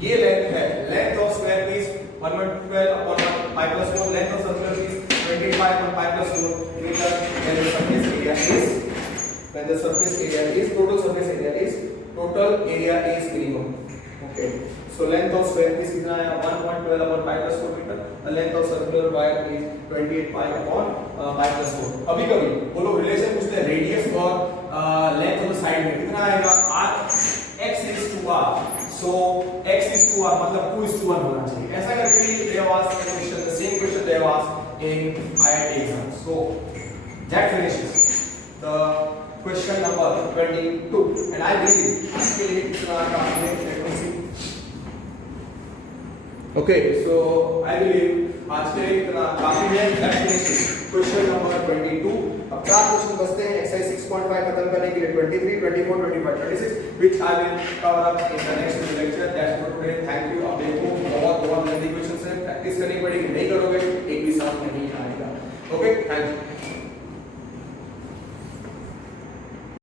ये length है, length of square piece 112 upon pi plus 4, length of circular piece 25 upon pi plus 4 meter, and the surface area is, when the surface area is, total surface area is, total area is minimum. Okay, so length of square piece कितना है 1.12 upon pi plus 4 meter, the length of circular wire is 28 pi upon pi plus 4. अभी कभी वो लोग relation पूछते हैं radius और length of the side में कितना आएगा, r x is to r, so x is to r मतलब 2 is to 1 होना चाहिए. ऐसा करके they have asked the question, the same question they have asked in IIT exam. So that finishes the question number 22, and I believe आज के लिए इतना काफी है. Okay, so I believe आज के लिए इतना काफी है. That finishes question number 22. अब 4 क्वेश्चन बचते हैं एक्सरसाइज 6.5 खत्म करने के लिए 23, 24, 25, 26 which I will cover up in the next lecture. That's for today. Thank you. अब देखो बहुत लेंथी क्वेश्चंस है, प्रैक्टिस करनी पड़ेगी, नहीं करोगे एक भी समझ नहीं आएगा. Okay, thank you.